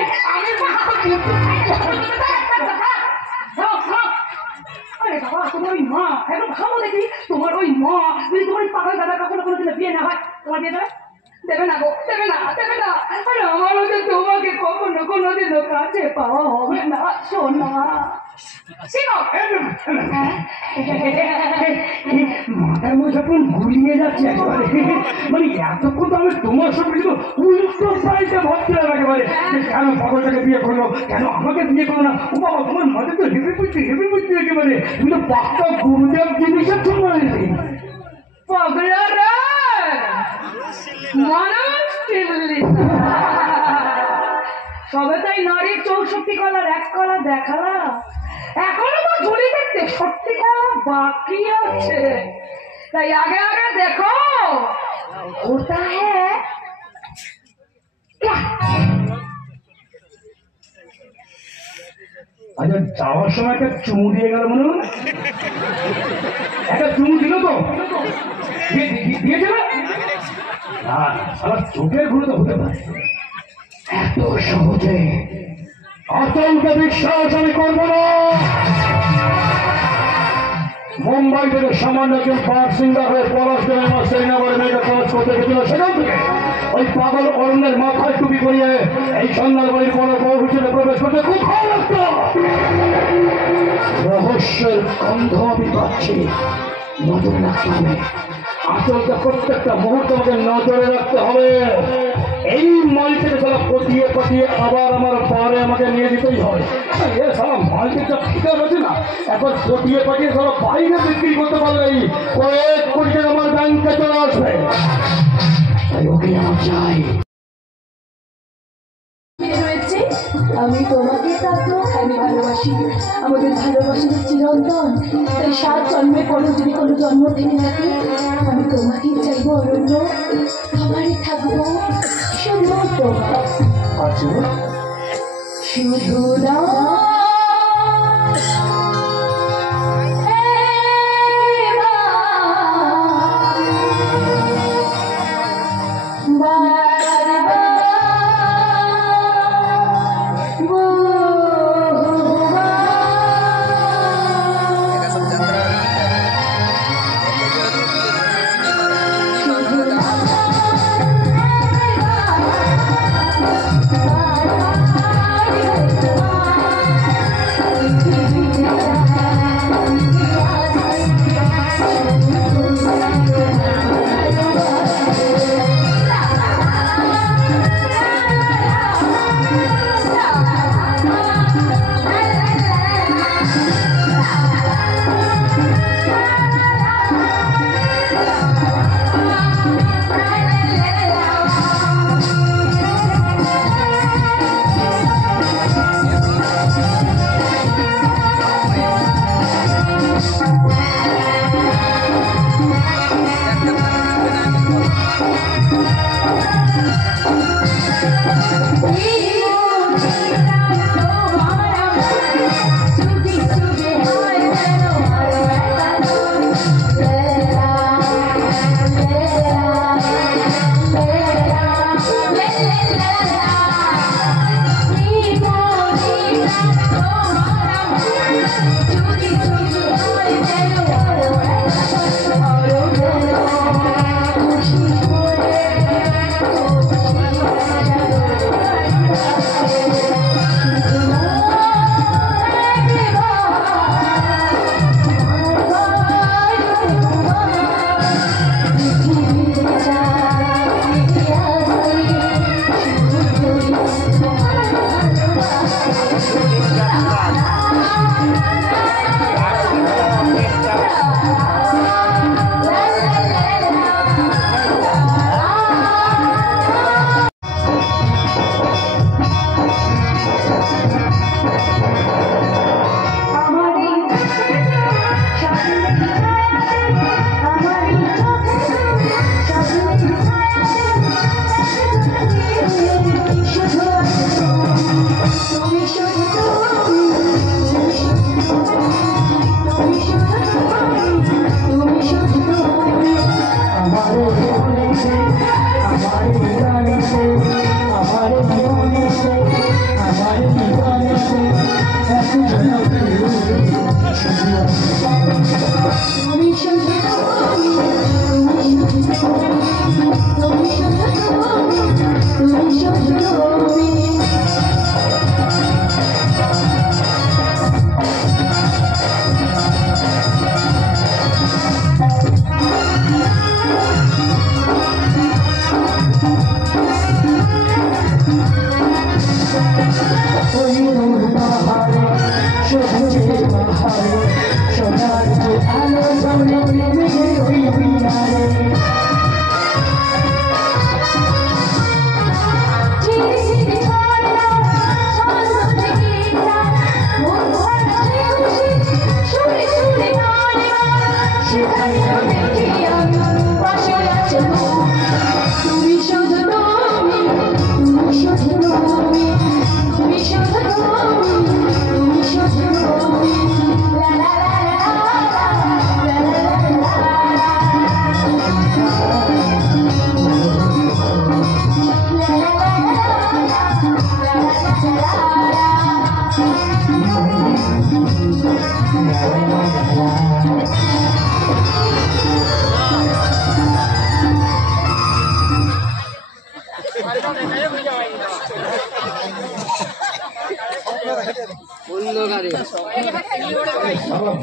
আরে বাবা, তোমার ওই মা এখন ভাবো দেখি, তোমার ওই মা যদি তোমার ওই পাগল দাদা কখনো কোনোদিন বিয়ে না হয়, তোমার বিয়ে দেবে? দেবে না গো, দেবে না, দেবে না। আরে আমার হচ্ছে তোমাকে কখনো কোনোদিনও কাছে পাওয়া হবে না সোনা। মাথার মধ্যে যখন গুলিয়ে যাচ্ছে একেবারে, মানে এতক্ষণ তো আমি তোমার সঙ্গে কিন্তু উল্টো পাল্টে ভাবছিলাম একেবারে, যে কেন পাগলটাকে বিয়ে করলো, কেন আমাকে বিয়ে করলো না। ও বাবা, তোমার মাঝে তো হেভি বুঝছি একেবারে, তুমি তো পাক্কা গুরুদেব জিনিসের জন্য পাগলারা মানুষ চিনলি না। সবে তাই নারীর 64 কলার 1 কলা দেখালা, এখনো তো ঝুলিতে 63 কলা বাকি আছে। তাই আগে আগে দেখো ওটা হ্যাঁ আচ্ছা, যাওয়ার সময় একটা চুমু দিয়ে গেল মনে হলো, একটা চুমু দিল তো, দিয়েছে না? আমার চোখের ঘুরে তো হতে পারে, এত সহজে আতঙ্কে বিশ্বাস আমি করবো না। মুম্বাই থেকে সামান্য একজন পার্ক সিঙ্গার হয়ে পলাশগঞ্জ আমার শ্রীনগরে মেয়েকে খরচ করতে গেছিল, সেখান থেকে ওই পাগল অরণ্যের মাথায় টুপি করিয়ে এই সন্ন্যার বাড়ির বড় বউ হিসেবে প্রবেশ করতে খুব ভালো লাগতো। রহস্যের গন্ধ আমি পাচ্ছি, নজরে রাখতে হবে। আচলটা প্রত্যেকটা মুহূর্তে আমাকে নজরে রাখতে হবে। এই মালটিকে সালা পটিয়ে আবার আমার পারে আমাকে নিয়ে যেতেই হবে। সালা মালটিটা ঠিকার আছে না, এখন পটিয়ে সালা বাইরে বিক্রি করতে পারলেই কয়েক কোটি টাকা আমার ব্যাংকে চলে আসবে। তাই ওকে আমার চাই। হয়েছে আমি তোমাকে তাতো আমি ভালোবাসি, আমাদের ভালোবাসার চিরন্তন। তাই 7 জন্মের পরেও যদি কোনো জন্ম থেকে থাকে, আমি তোমাকেই চাইবো অরণ্য, আমারই থাকবো শুধু তোমার। আচ্ছা, শুধু না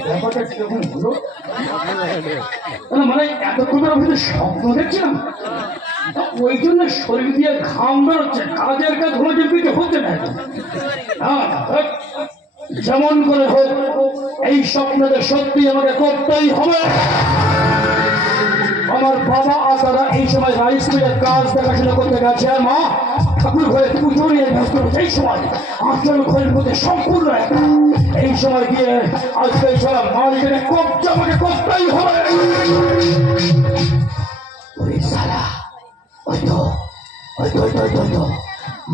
ব্যাপারটা কিরকম হলো? মানে এতক্ষণ আমি তো স্বপ্ন দেখছিলাম, ওই জন্য শরীর দিয়ে ঘাম বেরোচ্ছে, কাজের কাজ কোনো কিছু হচ্ছে না। যেমন করে হোক এই স্বপ্নটা সত্যি আমাকে করতেই হবে। আমার বাবা আর দাদা এই সময় রাইস মিলের কাজ দেখাশোনা করতে গেছে, আর মা ঠাকুর ঘরে পুজো নিয়ে ব্যস্ত সেই সময় আসল ঘরের মধ্যে সম্পূর্ণ একটা। এই সময় গিয়ে আজকে সারা মালিকের কবজা আমাকে করতেই হবে।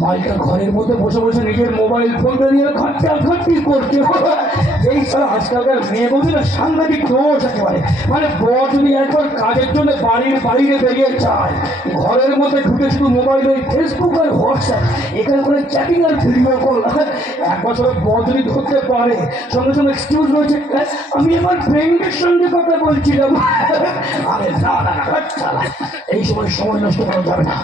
মালিকা ঘরের মধ্যে বসে বসে নিজের মোবাইল ফোনটা নিয়ে ঘাটতি করছে। এই সারা আজকালকার মেয়ে বলতে না সাংঘাতিক দোষ একেবারে। মানে বর যদি একবার কাজের জন্য বাড়ির বাইরে বেরিয়ে যায়, ঘরের মধ্যে ঢুকে শুধু মোবাইল, ওই ফেসবুক আর হোয়াটসঅ্যাপ এখানে করে চ্যাটিং আর ভিডিও কল। এক বছরের বর যদি ধরতে পারে, সঙ্গে সঙ্গে এক্সকিউজ রয়েছে, আমি আমার ফ্রেন্ডের সঙ্গে কথা বলছিলাম। আরে না না না, এই সময় সময় নষ্ট করা যাবে না,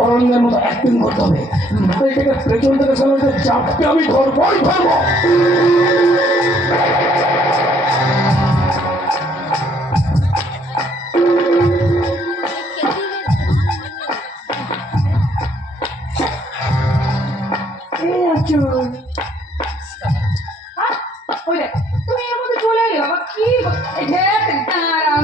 অরণ্যের মতো অ্যাক্টিং করতে হবে। মালিটাকে পেছন থেকে সামনে চাপকে আমি ধরবই ধরবো। তুমি এর মধ্যে চলে এলে বাবা, কি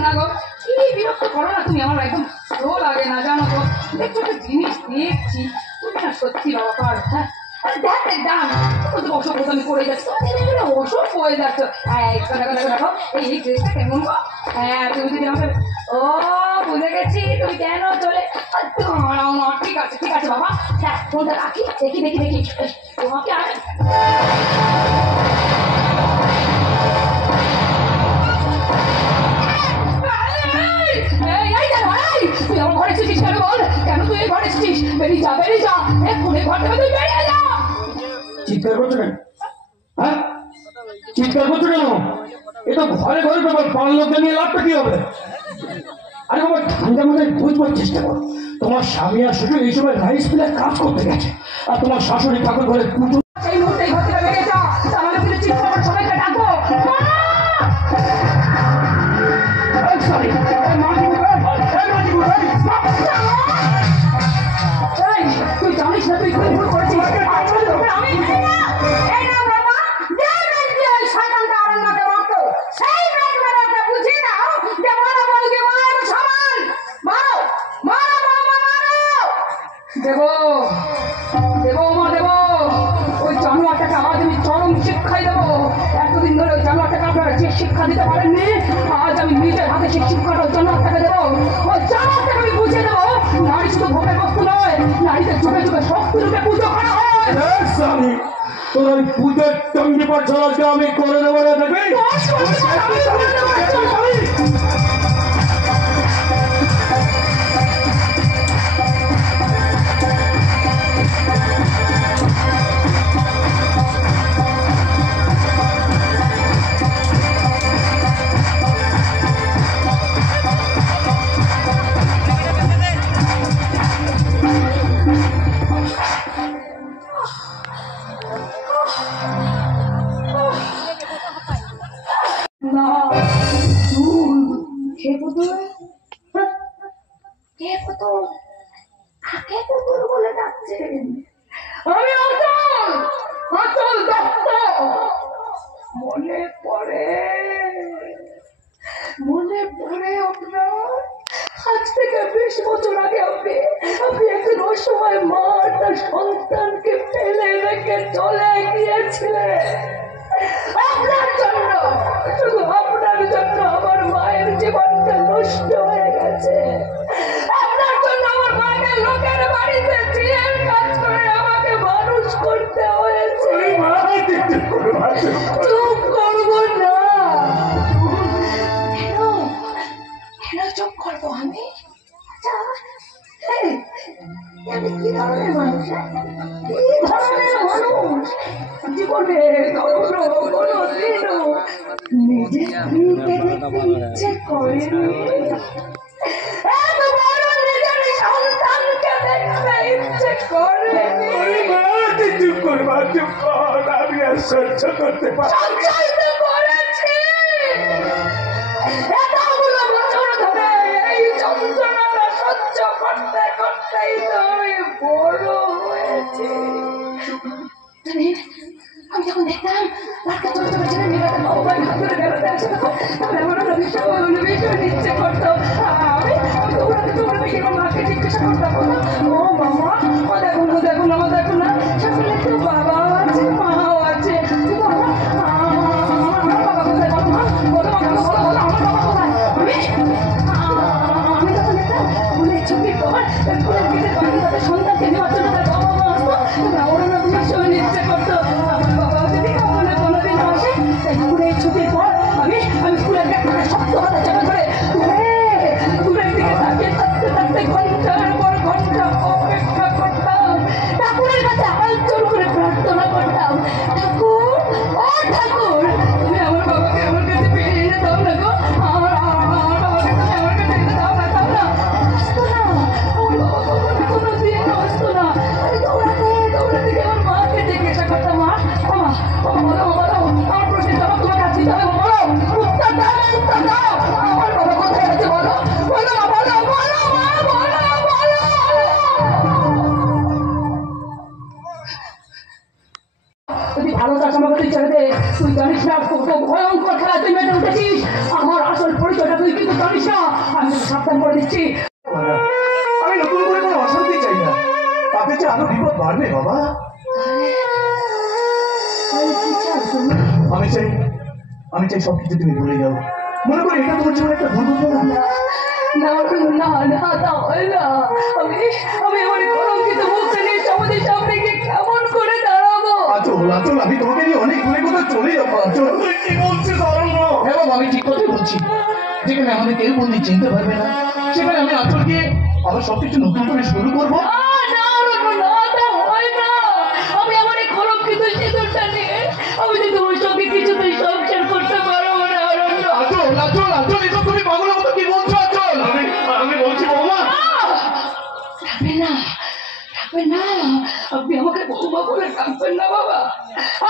না গো, কি বিরক্ত করো না তুমি, আমার একদম ভালো লাগে না জানো তো। দেখছো একটা জিনিস দেখছি, তুমি না সত্যি বাবা পারো। হ্যাঁ দেখ দাম অসুখ আমি করে যাচ্ছ, অসুখ হয়ে যাচ্ছ। দেখো এই ড্রেসটা কেমন গো? হ্যাঁ তুমি যদি আমাকে, ও বুঝে গেছি তুমি কেন চলে। ঠিক আছে ঠিক আছে বাবা, হ্যাঁ ফোনটা রাখি, দেখি দেখি দেখি তোমাকে আর তুই আমার ঘরে এসেছিস কেন বল? কেন তুই এই ঘরে এসেছিস? বেরিয়ে যা বেরিয়ে যা, এক্ষুনি ঘর থেকে তুই বেরিয়ে যা। চিৎকার করছো কেন? হ্যাঁ চিৎকার করছো কেন? এটা ঘরে ঘরে ব্যাপার, পাড়ার লোককে নিয়ে লাভটা কি হবে? আরে বাবা ঠান্ডা মাথায় বুঝবার চেষ্টা করো, তোমার স্বামী আর শ্বশুর এই সময় রাইস মিলের কাজ করতে গেছে, আর তোমার শাশুড়ি ঠাকুর ঘরে পুজো। সেই মুহূর্তে ঘর থেকে বেরিয়ে যা, তাহলে কিন্তু চিৎকার সবাইকে ডাকো। সরি তুই জানিস না তুই ভুল করেছিস। আমি এই না বাবা, যে ব্যক্তি ওই শয়তানকে অরণ্যকে মারতো, সেই ব্যক্তিকে বুঝিয়ে দাও যে মারা বলকে মায়ের সমান। মারো মারো বাবা মারো। দেবো দেবো মা দেবো, ওই জানোয়ারটাকে আজ আমি চরম শিক্ষাই দেবো। এতদিন ধরে ওই জানোয়ারটাকে আপনারা যে শিক্ষা দিতে পারেননি, আজ আমি নিজের হাতে সেই শিক্ষাটা ওই জানোয়ারটাকে দেবো। ওই জানোয়ারটাকে আমি বুঝিয়ে দেবো, নারী শুধু ভোগের বস্তু নয়, নারীদের যুগে যুগে শক্তি রূপে পুজো করা হয়। তোর ওই পুজোর টঙ্গি পর চলাকে আমি করে দেবো না, দেখবি? বলে ডাকছেন, আমি অচল অচল দত্ত। মনে পড়ে আপনার, আজ থেকে 20 বছর আগে আপনি একজন অসহায় মা তার সন্তানকে ফেলে রেখে চলে গিয়েছিলেন। আপনার জন্য, শুধু আপনার জন্য আমার মায়ের জীবনটা নষ্ট হয়ে গেছে। আপনার জন্য আমার মাকে লোকের বাড়িতে চিয়ের কাজ করে আমাকে মানুষ করতে হয়েছে। চুপ করবো না, কেন চুপ করবো আমি? আমি কি ধরনের মানুষ, কি ধরনের মানুষ? জীবনে কখনো কোনোদিনও নিজের স্ত্রীকে দেখতে ইচ্ছে করেনি, এত বড় নিজের সন্তানকে দেখতে ইচ্ছে চুপ কর, আমি আর সহ্য করতে পারছি না। সঞ্চয় তো করেছি এতগুলো বছর ধরে, এই যন্ত্রণাটা সহ্য করতে করতেই তো আমি বড় হয়েছি। আমি যখন দেখতাম বাচ্চা ছোট ছোট ছেলে মেয়েরা বাবা ভাই হাত ধরে বেরোতে আসে, তখন আমার ভীষণ ইচ্ছে করতো আমি দৌড়াতে গিয়ে মাকে জিজ্ঞাসা করতাম, ও মামা ও দেখো না দেখো না ও দেখো না, সকলে তো বাবা আছে মাও আছে, কিন্তু আমার বাবা কোথায় বলো মা, বলো বলো বলো আমার বাবা কোথায়? আমি তখন দেখতাম স্কুলের ছুটির পর স্কুলের গেটের বাইরে তাদের সন্তানকে নেওয়ার জন্য তার বাবা মা আসতো, ওরা না ভীষণ ইচ্ছে করতো আমার বাবা যদি কখনো কোনোদিন আসে, তাই স্কুলের ছুটির পর আমি স্কুলের গেট থেকে শক্ত হাতে চেপে ধরে দূরের দিকে তাকিয়ে থাকতে থাকতে ঘন্টার পর ঘন্টা অপেক্ষা করতাম, ঠাকুরের কাছে হাত জোর করে প্রার্থনা করতাম, ঠাকুর ও ঠাকুর তুমি আমার বাবাকে আমার কাছে ফিরিয়ে এনে দাও না গো, আমার বাবাকে তুমি আমার কাছে এনে দাও না, দাও না। আসতো না আমার বাবা কখনো কোনোদিন আসতো না। আমি দৌড়াতে গিয়ে আমার মাকে জিজ্ঞাসা করতাম, মা বলো আমার প্রশ্নের জবাব তোমার কাছে দিতে হবে, বলো উত্তর দাও উত্তর দাও, আমার বাবা কোথায় আছে বলো বলো মা বলো বলো মা বলো বলো। যদি ভালো চাষ আমাকে তুই ছেড়ে দে, তুই জানিস না কত ভয়ঙ্কর খেলা তুই মেটে উঠেছিস, আমার আসল পরিচয়টা তুই কিন্তু জানিস না, আমি তোকে সাবধান করে দিচ্ছি। আমি নতুন করে কোনো অশান্তি চাই না, তাতে যে আরো বিপদ বাড়বে বাবা। আমি চাই সবকিছু তুমি ভুলে যাও, মনে করি এটা তোমার জীবনে একটা দুর্ঘটনা। না না না তা হয় না, আমি আমার কলঙ্কিত মুখটা নিয়ে সমাজের সামনে গিয়ে কেমন করে দাঁড়াবো? আচল আমি তোমাকে নিয়ে অনেক দূরে কোথাও চলে যাবো। আচল তুই কি বলছিস অরণ্য? হ্যাঁ বাবা, আমি ঠিক কথাই বলছি। যেখানে আমাদের কেউ বন্দি চিনতে পারবে না, সেখানে আমি আচলকে আবার সবকিছু নতুন করে শুরু করবো। আমি আমার এই কলঙ্কিত সিঁদুরটা নিয়ে আমি যে তোমার সঙ্গে কিছুতেই সংসার করতে পারবো না অরণ্য। আচল এটা তুমি পাগলের মতো কি বলছো? আচল আমি বলছি বাবা, ডাকবেন না, আপনি আমাকে বৌমা বলে ডাকবেন না বাবা,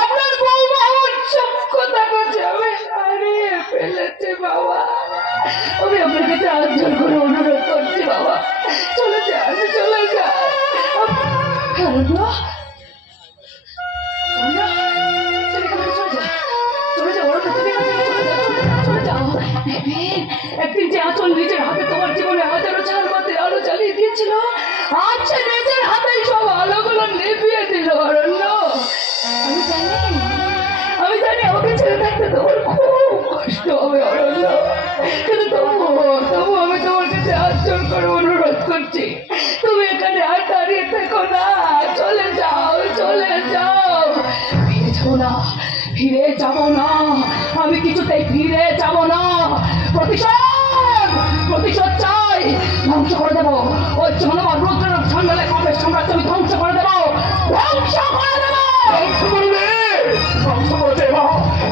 আপনার বৌমা আমার সব কথা করছে আমি হারিয়ে ফেলেছি বাবা, আমি আপনার কাছে হাত জোর করে অনুরোধ করছি বাবা, চলে যান চলে যান। একদিন যে আঁচল নিজের হাতে তোমার জীবনে হাজারো ঝালবাতি আলো জ্বালিয়ে দিয়েছিল, আজ সে নিজের হাতেই সব আলোগুলো নিভিয়ে দিল অরণ্য। আমি জানি আমাকে ছেড়ে থাকতে তোমার খুব কষ্ট হবে অরণ্য, কিন্তু তবু আমি তোমার কাছে হাত জোর করে অনুরোধ করছি, তুমি এখানে আর দাঁড়িয়ে থেকো না, চলে যাও ফিরে যাবো না, আমি কিছুতেই ফিরে যাবো না, প্রতিশোধ চাই, ধ্বংস করে দেবো ওই জনমত রুদ্রের ঝামেলায় কবের সাম্রাজ্য আমি ধ্বংস করে দেবো, ধ্বংস করে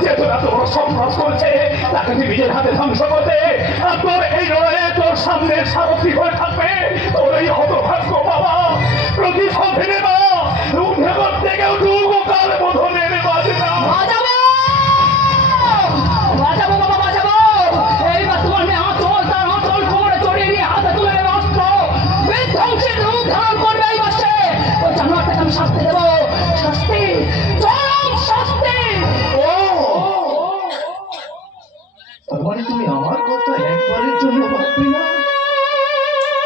যেটা তোমার সন্ত্রাস করছে তাকে নিজের হাতে ধ্বংস করতে, আর তোর এই লড়াইয়ে তোর সামনে সারথি হয়ে থাকবে তোর এই হতভাগ্য বাবা। প্রতিশোধ নেবা রুদ্ধে করতে কেউ দুর্গ কাল বোধনের বাজে না। বাজাবো বাবা বাজাবো, এইবার তোমার মেয়ে আঁচল তার আঁচল কোমরে চড়িয়ে নিয়ে হাতে তুলে নেবে অস্ত্র, বিধ্বংসের রূপ ধারণ করবে এই মাসে, ওই জানোয়ারটাকে আমি শাস্তি দেবো, চরম শাস্তি। তার মানে তুমি আমার কথা একবারের জন্য ভাববে না,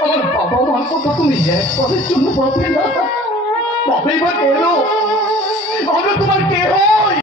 আমার বাবা মার কথা তুমি একবারের জন্য ভাববে না? ভাবেই বা কেন? আমরা তোমার কে হই?